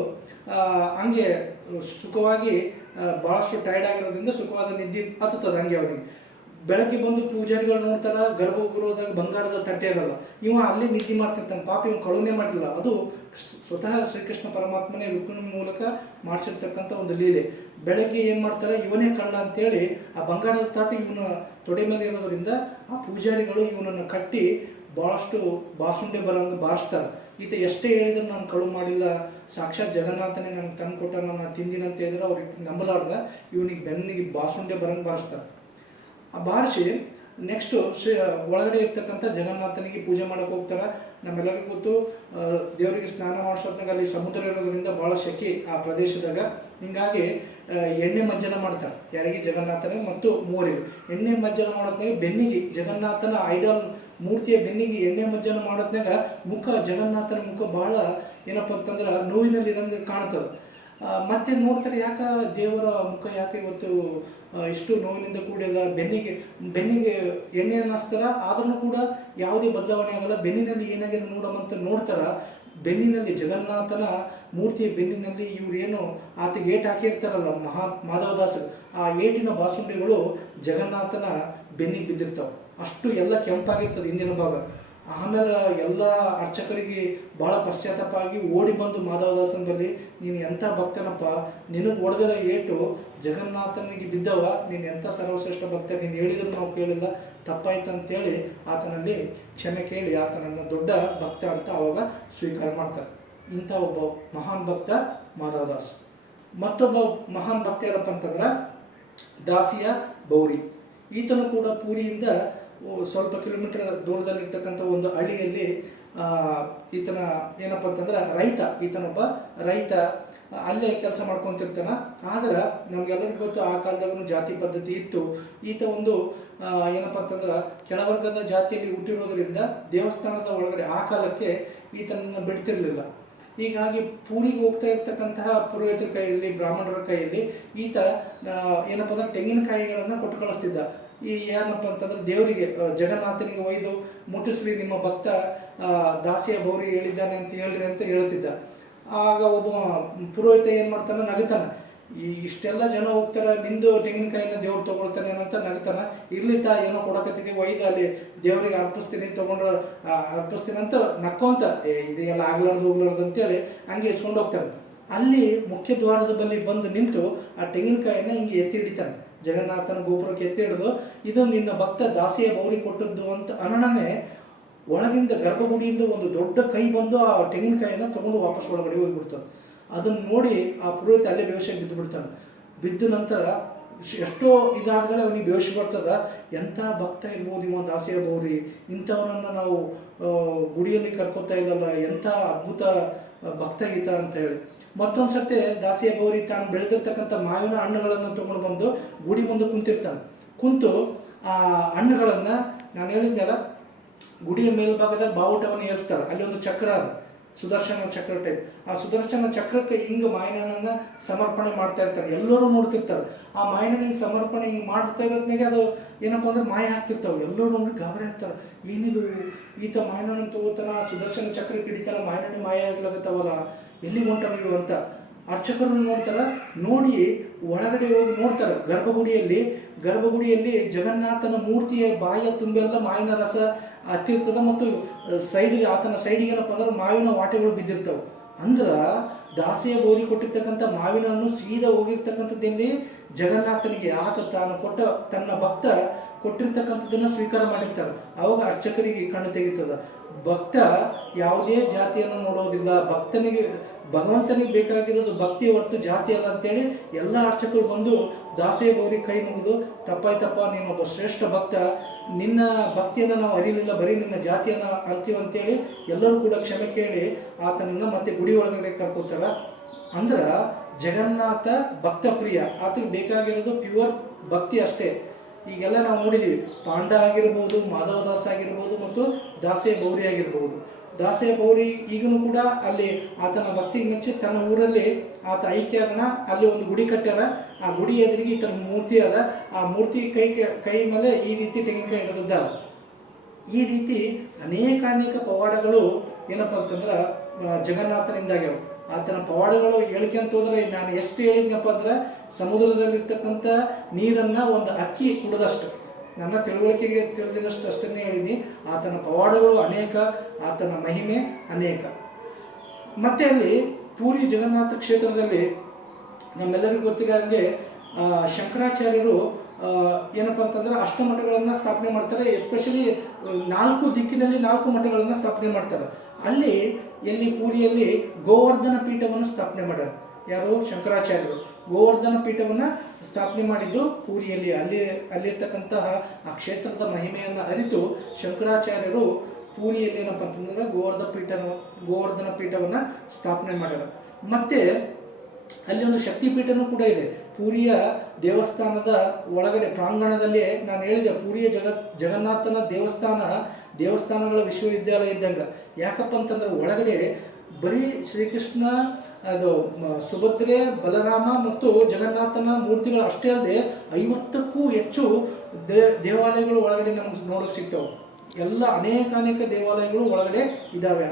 ಹಂಗೆ ಸುಖವಾಗಿ ಭಾಳಷ್ಟು ಟೈರ್ಡ್ ಆಗಿರೋದ್ರಿಂದ ಸುಖವಾದ ನಿದ್ದೆ ಹತ್ತುತ್ತದೆ. ಹಂಗೆ ಅವನಿಗೆ ಬೆಳಗ್ಗೆ ಬಂದು ಪೂಜಾರಿಗಳು ನೋಡ್ತಾರ, ಗರ್ಭಗೃಹದಾಗ ಬಂಗಾರದ ತಟ್ಟೆ ಇರಲ್ಲ, ಇವ ಅಲ್ಲೇ ನಿದ್ದೆ ಮಾಡ್ತಿರ್ತಾನೆ, ಪಾಪ ಇವ್ ಕಳುನೆ ಮಾಡಿಲ್ಲ. ಅದು ಸ್ವತಃ ಶ್ರೀಕೃಷ್ಣ ಪರಮಾತ್ಮನೇ ರುಕ್ಮಿಣಿ ಮೂಲಕ ಮಾಡಿಸಿರ್ತಕ್ಕಂಥ ಒಂದು ಲೀಲೆ. ಬೆಳಗ್ಗೆ ಏನು ಮಾಡ್ತಾರೆ, ಇವನೇ ಕಳ್ಳ ಅಂತೇಳಿ ಆ ಬಂಗಾರದ ತಾಟ ಇವನ ತೊಡೆ ಮೇಲೆ ಇರೋದ್ರಿಂದ ಆ ಪೂಜಾರಿಗಳು ಇವನನ್ನು ಕಟ್ಟಿ ಭಾಳಷ್ಟು ಬಾಸುಂಡೆ ಬರಂಗೆ ಬಾರಿಸ್ತಾರೆ. ಈತ ಎಷ್ಟೇ ಹೇಳಿದ್ರು ನಾನು ಕಳು ಮಾಡಿಲ್ಲ, ಸಾಕ್ಷಾತ್ ಜಗನ್ನಾಥನೇ ನನಗೆ ತಂದು ಕೊಟ್ಟ, ನಾನು ತಿಂದಿನಂತ ಹೇಳಿದ್ರೆ ಅವ್ರಿಗೆ ನಂಬಲಾರ್ದ ಇವನಿಗೆ ಬೆನ್ನಿಗೆ ಬಾಸುಂಡೆ ಬರಂಗೆ ಬಾರಿಸ್ತಾರೆ. ಆ ಬಾರಿಸಿ ನೆಕ್ಸ್ಟು ಒಳಗಡೆ ಇರ್ತಕ್ಕಂಥ ಜಗನ್ನಾಥನಿಗೆ ಪೂಜೆ ಮಾಡೋಕೆ ಹೋಗ್ತಾರೆ. ನಮ್ಮೆಲ್ಲರಿಗೂ ಗೊತ್ತು, ದೇವರಿಗೆ ಸ್ನಾನ ಮಾಡಿಸೋದ್ನಾಗ ಅಲ್ಲಿ ಸಮುದ್ರ ಇರೋದ್ರಿಂದ ಭಾಳ ಶೆಕೆ ಆ ಪ್ರದೇಶದಾಗ. ಹೀಗಾಗಿ ಎಣ್ಣೆ ಮಜ್ಜನ ಮಾಡ್ತಾರೆ, ಯಾರಿಗೆ, ಜಗನ್ನಾಥನಿಗೆ ಮತ್ತು ಮೂವರಿಗೆ. ಎಣ್ಣೆ ಮಜ್ಜನ ಮಾಡೋದ್ನಾಗ ಬೆನ್ನಿಗೆ ಜಗನ್ನಾಥನ ಐಡಲ್ ಮೂರ್ತಿಯ ಬೆನ್ನಿಗೆ ಎಣ್ಣೆ ಮಜ್ಜನ ಮಾಡೋದ್ನಾಗ ಮುಖ, ಜಗನ್ನಾಥನ ಮುಖ ಭಾಳ ಏನಪ್ಪ ಅಂತಂದ್ರೆ ನೋವಿನಲ್ಲಿ ಇರೋಂಗೆ ಕಾಣ್ತದೆ. ಮತ್ತೆ ನೋಡ್ತಾರೆ, ಯಾಕೆ ದೇವರ ಮುಖ ಯಾಕೆ ಇವತ್ತು ಇಷ್ಟು ನೋವಿನಿಂದ ಕೂಡಿಲ್ಲ, ಬೆನ್ನಿಗೆ ಎಣ್ಣೆಯನ್ನು ಹಚ್ತಾರ, ಆದ್ರೂ ಕೂಡ ಯಾವುದೇ ಬದಲಾವಣೆ ಆಗಲ್ಲ. ಬೆನ್ನಿನಲ್ಲಿ ಏನಾಗಿದೆ ನೋಡಮಂತ ನೋಡ್ತಾರ, ಬೆನ್ನಿನಲ್ಲಿ ಜಗನ್ನಾಥನ ಮೂರ್ತಿಯ ಬೆನ್ನಿನಲ್ಲಿ ಇವ್ರೇನು ಆತಗೆ ಏಟು ಹಾಕಿರ್ತಾರಲ್ಲ ಮಾಧವದಾಸ್, ಆ ಏಟಿನ ಬಾಸುಂಡೆಗಳು ಜಗನ್ನಾಥನ ಬೆನ್ನಿಗೆ ಬಿದ್ದಿರ್ತಾವೆ. ಅಷ್ಟು ಎಲ್ಲ ಕೆಂಪಾಗಿರ್ತದೆ ಹಿಂದಿನ ಭಾಗ. ಆಮೇಲೆ ಎಲ್ಲ ಅರ್ಚಕರಿಗೆ ಭಾಳ ಪಶ್ಚಾತ್ತಾಪ ಆಗಿ ಓಡಿ ಬಂದು ಮಾಧವದಾಸನ ಬಳಿ, ನೀನು ಎಂಥ ಭಕ್ತನಪ್ಪ, ನಿನಗೆ ಹೊಡೆದಿರೋ ಏಟು ಜಗನ್ನಾಥನಿಗೆ ಬಿದ್ದವ, ನೀನು ಎಂಥ ಸರ್ವಶ್ರೇಷ್ಠ ಭಕ್ತ, ನೀನು ಹೇಳಿದ್ರು ನಾವು ಕೇಳಿಲ್ಲ, ತಪ್ಪಾಯ್ತು ಅಂತೇಳಿ ಆತನಲ್ಲಿ ಕ್ಷಮೆ ಕೇಳಿ ಆತನನ್ನು ದೊಡ್ಡ ಭಕ್ತ ಅಂತ ಅವಾಗ ಸ್ವೀಕಾರ ಮಾಡ್ತಾರೆ. ಇಂಥ ಒಬ್ಬ ಮಹಾನ್ ಭಕ್ತ ಮಾಧವದಾಸ್. ಮತ್ತೊಬ್ಬ ಮಹಾನ್ ಭಕ್ತ ಯಾರಪ್ಪ ಅಂತಂದ್ರೆ ದಾಸಿಯ ಬೌರಿ. ಈತನು ಕೂಡ ಪೂರಿಯಿಂದ ಸ್ವಲ್ಪ ಕಿಲೋಮೀಟರ್ ದೂರದಲ್ಲಿರ್ತಕ್ಕಂಥ ಒಂದು ಹಳ್ಳಿಯಲ್ಲಿ ಈತನ ಏನಪ್ಪ ಅಂತಂದ್ರೆ ಈತನೊಬ್ಬ ರೈತ ಅಲ್ಲೇ ಕೆಲಸ ಮಾಡ್ಕೊತಿರ್ತಾನೆ. ಆದ್ರೆ ನಮ್ಗೆಲ್ಲರಿಗೂ ಗೊತ್ತು, ಆ ಕಾಲದಾಗೂ ಜಾತಿ ಪದ್ಧತಿ ಇತ್ತು. ಈತ ಒಂದು ಏನಪ್ಪ ಅಂತಂದ್ರೆ ಕೆಳವರ್ಗದ ಜಾತಿಯಲ್ಲಿ ಹುಟ್ಟಿರೋದ್ರಿಂದ ದೇವಸ್ಥಾನದ ಒಳಗಡೆ ಆ ಕಾಲಕ್ಕೆ ಈತನನ್ನು ಬಿಡ್ತಿರ್ಲಿಲ್ಲ. ಹೀಗಾಗಿ ಪೂರಿಗೆ ಹೋಗ್ತಾ ಇರ್ತಕ್ಕಂತಹ ಪುರೋಹಿತರ ಕೈಯಲ್ಲಿ, ಬ್ರಾಹ್ಮಣರ ಕೈಯಲ್ಲಿ ಈತ ಏನಪ್ಪ ಅಂದ್ರೆ ತೆಂಗಿನಕಾಯಿಗಳನ್ನು ಕೊಟ್ಟು ಕಳಿಸ್ತಿದ್ದ. ಈ ಏನಪ್ಪ ಅಂತಂದ್ರೆ ದೇವರಿಗೆ, ಜಗನ್ನಾಥನಿಗೆ ಒಯ್ದು ಮುಟ್ಟಿಸ್ರಿ, ನಿಮ್ಮ ಭಕ್ತ ದಾಸಿಯ ಬೌರಿ ಹೇಳಿದ್ದಾನೆ ಅಂತ ಹೇಳ್ರಿ ಅಂತ ಹೇಳ್ತಿದ್ದ. ಆಗ ಒಬ್ಬ ಪುರೋಹಿತ ಏನು ಮಾಡ್ತಾನೆ, ನಗುತ್ತಾನೆ, ಇಷ್ಟೆಲ್ಲ ಜನ ಹೋಗ್ತಾರೆ, ನಿಂದು ತೆಂಗಿನಕಾಯಿನ ದೇವ್ರು ತೊಗೊಳ್ತಾನೆ ಅಂತ ನಗುತ್ತಾನೆ. ಇರ್ಲಿತಾ ಏನೋ ಕೊಡಕತ್ತಿಗೆ ಒಯ್ದು ಅಲ್ಲಿ ದೇವರಿಗೆ ಅರ್ಪಿಸ್ತೀನಿ, ಅರ್ಪಿಸ್ತೀನಿ ಅಂತ ನಕ್ಕೊಂತ, ಇದೆಲ್ಲ ಆಗ್ಲಾರ್ದು ಹೋಗ್ಲಾರ್ದು ಅಂತೇಳಿ ಹಂಗೆ ಇಸ್ಕೊಂಡು ಹೋಗ್ತಾನೆ. ಅಲ್ಲಿ ಮುಖ್ಯ ದ್ವಾರದ ಬಳಿ ಬಂದು ನಿಂತು ಆ ತೆಂಗಿನಕಾಯಿನ ಹಿಂಗೆ ಎತ್ತಿ ಹಿಡಿತಾನೆ, ಜಗನ್ನಾಥನ ಗೋಪುರಕ್ಕೆ ಎತ್ತಿ ಹಿಡಿದು, ಇದು ನಿನ್ನ ಭಕ್ತ ದಾಸಿಯ ಬೌರಿ ಕೊಟ್ಟದ್ದು ಅಂತ ಅನ್ನಣನೆ ಒಳಗಿಂದ ಗರ್ಭಗುಡಿಯಿಂದ ಒಂದು ದೊಡ್ಡ ಕೈ ಬಂದು ಆ ತೆಂಗಿನಕಾಯಿನ ತೊಗೊಂಡು ವಾಪಸ್ ಒಳಗಡೆ ಹೋಗಿಬಿಡ್ತಾನೆ. ಅದನ್ನು ನೋಡಿ ಆ ಪುರೋಹಿತ ಅಲ್ಲೇ ಬೇವಶಕ್ಕೆ ಬಿದ್ದು ಬಿಡ್ತಾನೆ. ಬಿದ್ದ ನಂತರ ಎಷ್ಟೋ ಇದಾದ್ಮೇಲೆ ಅವನಿಗೆ ಬೇವಶಿ ಬರ್ತದ, ಎಂಥ ಭಕ್ತ ಇರ್ಬೋದು ಇವ ದಾಸಿಯ ಬೌರಿ, ಇಂಥವನನ್ನು ನಾವು ಗುಡಿಯಲ್ಲಿ ಕರ್ಕೋತಾ ಇಲ್ಲಲ್ಲ, ಎಂಥ ಅದ್ಭುತ ಭಕ್ತ ಗೀತ ಅಂತ ಹೇಳಿ. ಮತ್ತೊಂದು ಸರ್ತಿ ದಾಸಿಯ ಗೌರಿ ತಾನು ಬೆಳೆದಿರ್ತಕ್ಕಂಥ ಮಾವಿನ ಹಣ್ಣುಗಳನ್ನು ತೊಗೊಂಡು ಬಂದು ಗುಡಿ ಮುಂದೆ ಕುಂತಿರ್ತಾನೆ. ಕುಂತು ಆ ಹಣ್ಣುಗಳನ್ನು, ನಾನು ಹೇಳಿದ್ನಲ್ಲ, ಗುಡಿಯ ಮೇಲ್ಭಾಗದಲ್ಲಿ ಬಾವುಟವನ್ನು ಏರಿಸ್ತಾರೆ. ಅಲ್ಲಿ ಒಂದು ಚಕ್ರ ಅದು, ಸುದರ್ಶನ ಚಕ್ರ ಟೈಪ್. ಆ ಸುದರ್ಶನ ಚಕ್ರಕ್ಕೆ ಹಿಂಗೆ ಮಾವಿನ ಹಣ್ಣನ್ನು ಸಮರ್ಪಣೆ ಮಾಡ್ತಾ ಇರ್ತಾರೆ. ಎಲ್ಲರೂ ನೋಡ್ತಿರ್ತಾರೆ. ಆ ಮಾವಿನ ಹಿಂಗೆ ಸಮರ್ಪಣೆ ಹಿಂಗೆ ಮಾಡ್ತಾ ಇರೋದ್ನಾಗೆ ಅದು ಏನಪ್ಪ ಅಂದ್ರೆ ಮಾಯ ಆಗ್ತಿರ್ತಾವೆ. ಎಲ್ಲರೂ ನೋಡಿ ಗಾಬರಿ ಆಗ್ತಾರೆ, ಏನಿದು ಈತ ಮಾವಿನ ಹಣ್ಣು ತಗೋತಾನ, ಸುದರ್ಶನ ಚಕ್ರಕ್ಕೆ ಹಿಡಿತಾನ, ಮಾವಿನ ಹಣ್ಣು ಮಾಯ ಆಗ್ಲಾಗತ್ತವಲ್ಲ, ಎಲ್ಲಿ ಹೊಂಟವು ಅಂತ ಅರ್ಚಕರನ್ನು ನೋಡ್ತಾರೆ. ನೋಡಿ ಒಳಗಡೆ ಹೋಗಿ ನೋಡ್ತಾರೆ, ಗರ್ಭಗುಡಿಯಲ್ಲಿ ಜಗನ್ನಾಥನ ಮೂರ್ತಿಯ ಬಾಯಿಯ ತುಂಬೆಲ್ಲ ಮಾವಿನ ರಸ ಹತ್ತಿರ್ತದೆ. ಮತ್ತು ಆತನ ಸೈಡಿಗೆ ಏನಪ್ಪ ಅಂದ್ರೆ ಮಾವಿನ ವಾಟೆಗಳು ಬಿದ್ದಿರ್ತವೆ. ಅಂದ್ರೆ ದಾಸಿಯ ಗೌರಿ ಕೊಟ್ಟಿರ್ತಕ್ಕಂಥ ಮಾವಿನ ಹಣ್ಣು ಸೀದಾ ಹೋಗಿರ್ತಕ್ಕಂಥದ್ದಲ್ಲಿ ಜಗನ್ನಾಥನಿಗೆ ಆತ ತಾನು ಕೊಟ್ಟ ತನ್ನ ಭಕ್ತ ಕೊಟ್ಟಿರ್ತಕ್ಕಂಥದ್ದನ್ನು ಸ್ವೀಕಾರ ಮಾಡಿರ್ತಾರೆ. ಅವಾಗ ಅರ್ಚಕರಿಗೆ ಕಣ್ಣು ತೆಗಿತದ. ಭಕ್ತ ಯಾವುದೇ ಜಾತಿಯನ್ನು ನೋಡೋದಿಲ್ಲ, ಭಗವಂತನಿಗೆ ಬೇಕಾಗಿರೋದು ಭಕ್ತಿ ಹೊರತು ಜಾತಿ ಅಲ್ಲ ಅಂತೇಳಿ ಎಲ್ಲ ಅರ್ಚಕರು ಬಂದು ದಾಸಿಯ ಗೌರಿ ಕೈ ಮುಗಿದು, ತಪ್ಪಾಯ್ತಪ್ಪ, ನೀನೊಬ್ಬ ಶ್ರೇಷ್ಠ ಭಕ್ತ, ನಿನ್ನ ಭಕ್ತಿಯನ್ನು ನಾವು ಅರಿಲಿಲ್ಲ, ಬರೀ ನಿನ್ನ ಜಾತಿಯನ್ನು ಅರ್ತೀವಿ ಅಂತೇಳಿ ಎಲ್ಲರೂ ಕೂಡ ಕ್ಷಮೆ ಕೇಳಿ ಆತನನ್ನು ಮತ್ತೆ ಗುಡಿ ಒಳಗಡೆ ಕರ್ಕೋತಾರೆ. ಅಂದ್ರೆ ಜಗನ್ನಾಥ ಭಕ್ತ ಪ್ರಿಯ, ಆತಗೆ ಬೇಕಾಗಿರೋದು ಪ್ಯೂರ್ ಭಕ್ತಿ ಅಷ್ಟೇ. ಈಗೆಲ್ಲ ನಾವು ನೋಡಿದ್ದೀವಿ, ಪಾಂಡ ಆಗಿರ್ಬೋದು, ಮಾಧವದಾಸ್ ಆಗಿರ್ಬೋದು, ಮತ್ತು ದಾಸಿಯ ಗೌರಿ ಆಗಿರ್ಬೋದು. ದಾಸಿಯ ಗೌರಿ ಈಗಲೂ ಕೂಡ ಅಲ್ಲಿ ಆತನ ಭಕ್ತಿಗೆ ಮೆಚ್ಚಿ ತನ್ನ ಊರಲ್ಲಿ ಆತ ಐಕ್ಯರನ್ನ ಅಲ್ಲಿ ಒಂದು ಗುಡಿ ಕಟ್ಟ್ಯಾರ. ಆ ಗುಡಿ ಎದುರಿಗೆ ಈತನ ಮೂರ್ತಿ ಅದ. ಆ ಮೂರ್ತಿ ಕೈ ಮೇಲೆ ಈ ರೀತಿ ತೆಂಗಿನಕಾಯಿ ಹಿಡಿದ. ಈ ರೀತಿ ಅನೇಕ ಪವಾಡಗಳು ಏನಪ್ಪ ಅಂತಂದ್ರೆ ಜಗನ್ನಾಥನಿಂದಾಗ್ಯಾವ. ಆತನ ಪವಾಡಗಳು ಹೇಳ್ಕೊಂತ ಹೋದ್ರೆ ನಾನು ಎಷ್ಟು ಹೇಳಿದ್ನಪ್ಪ ಅಂದ್ರೆ, ಸಮುದ್ರದಲ್ಲಿರ್ತಕ್ಕಂಥ ನೀರನ್ನು ಒಂದು ಅಕ್ಕಿ ಕುಡಿದಷ್ಟು, ನನ್ನ ತಿಳುವಳಿಕೆಗೆ ತಿಳಿದಿರಷ್ಟು ಅಷ್ಟನ್ನೇ ಹೇಳಿದ್ದೀನಿ. ಆತನ ಪವಾಡಗಳು ಅನೇಕ, ಆತನ ಮಹಿಮೆ ಅನೇಕ. ಮತ್ತೆ ಅಲ್ಲಿ ಪೂರಿ ಜಗನ್ನಾಥ ಕ್ಷೇತ್ರದಲ್ಲಿ ನಮ್ಮೆಲ್ಲರಿಗೂ ಗೊತ್ತಿರೋ ಹಾಗೆ ಶಂಕರಾಚಾರ್ಯರು ಏನಪ್ಪ ಅಂತಂದ್ರೆ ಅಷ್ಟಮಠಗಳನ್ನು ಸ್ಥಾಪನೆ ಮಾಡ್ತಾರೆ. ಎಸ್ಪೆಷಲಿ 4 ದಿಕ್ಕಿನಲ್ಲಿ 4 ಮಠಗಳನ್ನು ಸ್ಥಾಪನೆ ಮಾಡ್ತಾರೆ. ಅಲ್ಲಿ ಎಲ್ಲಿ ಪೂರಿಯಲ್ಲಿ ಗೋವರ್ಧನ ಪೀಠವನ್ನು ಸ್ಥಾಪನೆ ಮಾಡ್ಯಾರ. ಯಾರು? ಶಂಕರಾಚಾರ್ಯರು ಗೋವರ್ಧನ ಪೀಠವನ್ನು ಸ್ಥಾಪನೆ ಮಾಡಿದ್ದು ಪೂರಿಯಲ್ಲಿ. ಅಲ್ಲಿರ್ತಕ್ಕಂತಹ ಆ ಕ್ಷೇತ್ರದ ಮಹಿಮೆಯನ್ನು ಅರಿತು ಶಂಕರಾಚಾರ್ಯರು ಪೂರಿಯಲ್ಲಿ ಏನಪ್ಪ ಅಂತಂದ್ರೆ ಗೋವರ್ಧನ ಪೀಠವನ್ನು ಸ್ಥಾಪನೆ ಮಾಡ್ಯಾರ. ಮತ್ತೆ ಅಲ್ಲಿ ಒಂದು ಶಕ್ತಿಪೀಠನೂ ಕೂಡ ಇದೆ. ಪೂರಿಯ ದೇವಸ್ಥಾನದ ಒಳಗಡೆ ಪ್ರಾಂಗಣದಲ್ಲಿ ನಾನು ಹೇಳಿದೆ, ಪೂರಿಯ ಜಗನ್ನಾಥನ ದೇವಸ್ಥಾನಗಳ ವಿಶ್ವವಿದ್ಯಾಲಯ ಇದ್ದಂಗೆ. ಯಾಕಪ್ಪ ಅಂತಂದ್ರೆ ಒಳಗಡೆ ಬರೀ ಶ್ರೀಕೃಷ್ಣ, ಅದು ಸುಭದ್ರೆ, ಬಲರಾಮ ಮತ್ತು ಜಗನ್ನಾಥನ ಮೂರ್ತಿಗಳು ಅಷ್ಟೇ ಅಲ್ಲದೆ 50ಕ್ಕೂ ಹೆಚ್ಚು ದೇವಾಲಯಗಳು ಒಳಗಡೆ ನಮ್ಗೆ ನೋಡೋಕೆ ಸಿಗ್ತಾವೆ. ಎಲ್ಲ ಅನೇಕ ದೇವಾಲಯಗಳು ಒಳಗಡೆ ಇದ್ದಾವೆ.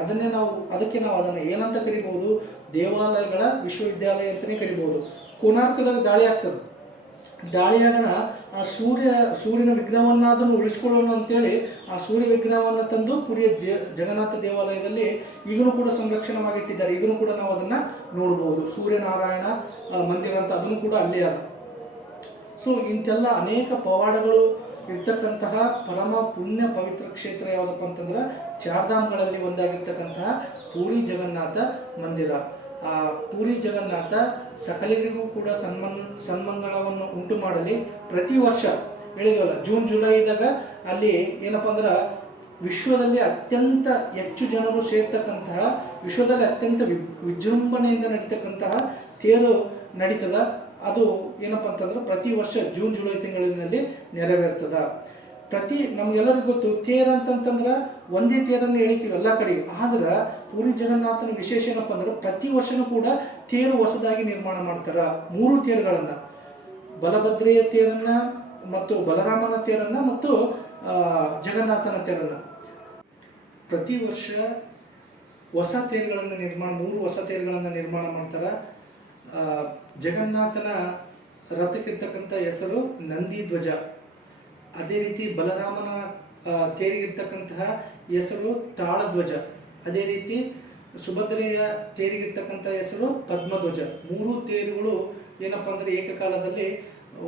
ಅದಕ್ಕೆ ನಾವು ಅದನ್ನು ಏನಂತ ಕರಿಬಹುದು? ದೇವಾಲಯಗಳ ವಿಶ್ವವಿದ್ಯಾಲಯ ಅಂತಲೇ ಕರಿಬಹುದು. ಕೋನಾರ್ಕದಾಗ ದಾಳಿ ಆಗ್ತದೆ. ದಾಳಿಯಾಗಣ ಆ ಸೂರ್ಯನ ವಿಗ್ರಹವನ್ನಾದನ್ನು ಉಳಿಸ್ಕೊಳ್ಳೋಣ ಅಂತೇಳಿ ಆ ಸೂರ್ಯ ವಿಗ್ರಹವನ್ನು ತಂದು ಪುರಿಯ ಜಗನ್ನಾಥ ದೇವಾಲಯದಲ್ಲಿ ಈಗಲೂ ಕೂಡ ಸಂರಕ್ಷಣವಾಗಿಟ್ಟಿದ್ದಾರೆ. ಈಗಲೂ ಕೂಡ ನಾವು ಅದನ್ನು ನೋಡ್ಬೋದು. ಸೂರ್ಯನಾರಾಯಣ ಮಂದಿರ ಅಂತ ಅದನ್ನು ಕೂಡ ಅಲ್ಲೇ ಅದ. ಸೊ ಇಂತೆಲ್ಲ ಅನೇಕ ಪವಾಡಗಳು ಇರ್ತಕ್ಕಂತಹ ಪರಮ ಪುಣ್ಯ ಪವಿತ್ರ ಕ್ಷೇತ್ರ ಯಾವುದಪ್ಪ ಅಂತಂದ್ರೆ ಚಾರ್ಧಾಮ್ಗಳಲ್ಲಿ ಒಂದಾಗಿರ್ತಕ್ಕಂತಹ ಪೂರಿ ಜಗನ್ನಾಥ ಮಂದಿರ. ಆ ಪೂರಿ ಜಗನ್ನಾಥ ಸಕಲರಿಗೂ ಕೂಡ ಸನ್ಮಂಗಳವನ್ನು ಉಂಟು ಮಾಡಲಿ. ಪ್ರತಿ ವರ್ಷ ಹೇಳಿದ್ವಲ್ಲ, ಜೂನ್ ಜುಲೈದಾಗ ಅಲ್ಲಿ ಏನಪ್ಪ ಅಂದ್ರೆ ವಿಶ್ವದಲ್ಲಿ ಅತ್ಯಂತ ಹೆಚ್ಚು ಜನರು ಸೇರ್ತಕ್ಕಂತಹ, ವಿಶ್ವದಲ್ಲಿ ಅತ್ಯಂತ ವಿಜೃಂಭಣೆಯಿಂದ ನಡೀತಕ್ಕಂತಹ ತೇರು ನಡೀತದ. ಅದು ಏನಪ್ಪ ಅಂತಂದ್ರೆ ಪ್ರತಿ ವರ್ಷ ಜೂನ್ ಜುಲೈ ತಿಂಗಳಿನಲ್ಲಿ ನೆರವೇರ್ತದ. ನಮ್ಗೆಲ್ಲರಿಗೂ ಗೊತ್ತು, ತೇರು ಅಂತಂತಂದ್ರೆ ಒಂದೇ ತೇರನ್ನು ಎಳಿತೀವಿ ಎಲ್ಲ ಕಡೆಗೆ. ಆದ್ರೆ ಪೂರಿ ಜಗನ್ನಾಥನ ವಿಶೇಷ ಏನಪ್ಪ ಅಂದ್ರೆ ಪ್ರತಿ ವರ್ಷನೂ ಕೂಡ ತೇರು ಹೊಸದಾಗಿ ನಿರ್ಮಾಣ ಮಾಡ್ತಾರ. 3 ತೇರುಗಳನ್ನು, ಬಲಭದ್ರೆಯ ತೇರನ್ನ ಮತ್ತು ಬಲರಾಮನ ತೇರನ್ನ ಮತ್ತು ಜಗನ್ನಾಥನ ತೇರನ್ನ ಪ್ರತಿ ವರ್ಷ ಹೊಸ ತೇರುಗಳನ್ನು 3 ಹೊಸ ತೇರುಗಳನ್ನು ನಿರ್ಮಾಣ ಮಾಡ್ತಾರ. ಜಗನ್ನಾಥನ ರಥಕ್ಕಿರ್ತಕ್ಕಂಥ ಹೆಸರು ನಂದಿ ಧ್ವಜ. ಅದೇ ರೀತಿ ಬಲರಾಮನ ತೇರಿಗಿರ್ತಕ್ಕಂತಹ ಹೆಸರು ತಾಳಧ್ವಜ. ಅದೇ ರೀತಿ ಸುಭದ್ರೆಯ ತೇರಿಗಿರ್ತಕ್ಕಂಥ ಹೆಸರು ಪದ್ಮಧ್ವಜ. 3 ತೇರುಗಳು ಏನಪ್ಪ ಅಂದ್ರೆ ಏಕಕಾಲದಲ್ಲಿ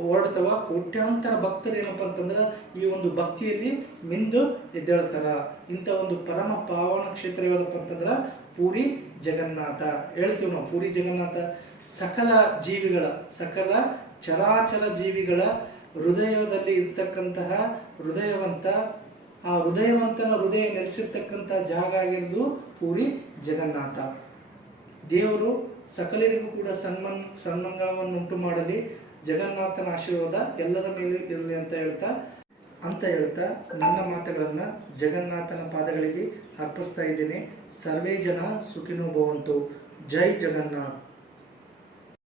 ಹೊರಡ್ತವ. ಕೋಟ್ಯಾಂತರ ಭಕ್ತರು ಏನಪ್ಪ ಅಂತಂದ್ರೆ ಈ ಒಂದು ಭಕ್ತಿಯಲ್ಲಿ ಮಿಂದು ಎದ್ದೇಳ್ತಾರ. ಇಂಥ ಒಂದು ಪರಮ ಪಾವನ ಕ್ಷೇತ್ರ ಯಾವುದಪ್ಪ ಅಂತಂದ್ರೆ ಪೂರಿ ಜಗನ್ನಾಥ. ಹೇಳ್ತೀವಿ ನಾವು, ಪೂರಿ ಜಗನ್ನಾಥ ಸಕಲ ಚರಾಚರ ಜೀವಿಗಳ ಹೃದಯದಲ್ಲಿ ಇರ್ತಕ್ಕಂತಹ ಹೃದಯವಂತ. ಆ ಹೃದಯವಂತನ ಹೃದಯ ನೆಲೆಸಿರ್ತಕ್ಕಂಥ ಜಾಗ ಆಗಿರೋದು ಪೂರಿ ಜಗನ್ನಾಥ. ದೇವರು ಸಕಲರಿಗೂ ಕೂಡ ಸನ್ಮಂಗಳವನ್ನು ಉಂಟು ಮಾಡಲಿ. ಜಗನ್ನಾಥನ ಆಶೀರ್ವಾದ ಎಲ್ಲರ ಮೇಲೆ ಇರಲಿ ಅಂತ ಹೇಳ್ತಾ ನನ್ನ ಮಾತುಗಳನ್ನು ಜಗನ್ನಾಥನ ಪಾದಗಳಿಗೆ ಅರ್ಪಿಸ್ತಾ ಇದ್ದೇನೆ. ಸರ್ವೇ ಜನ ಸುಖಿನೋ ಭವಂತು. ಜೈ ಜಗನ್ನಾಥ್.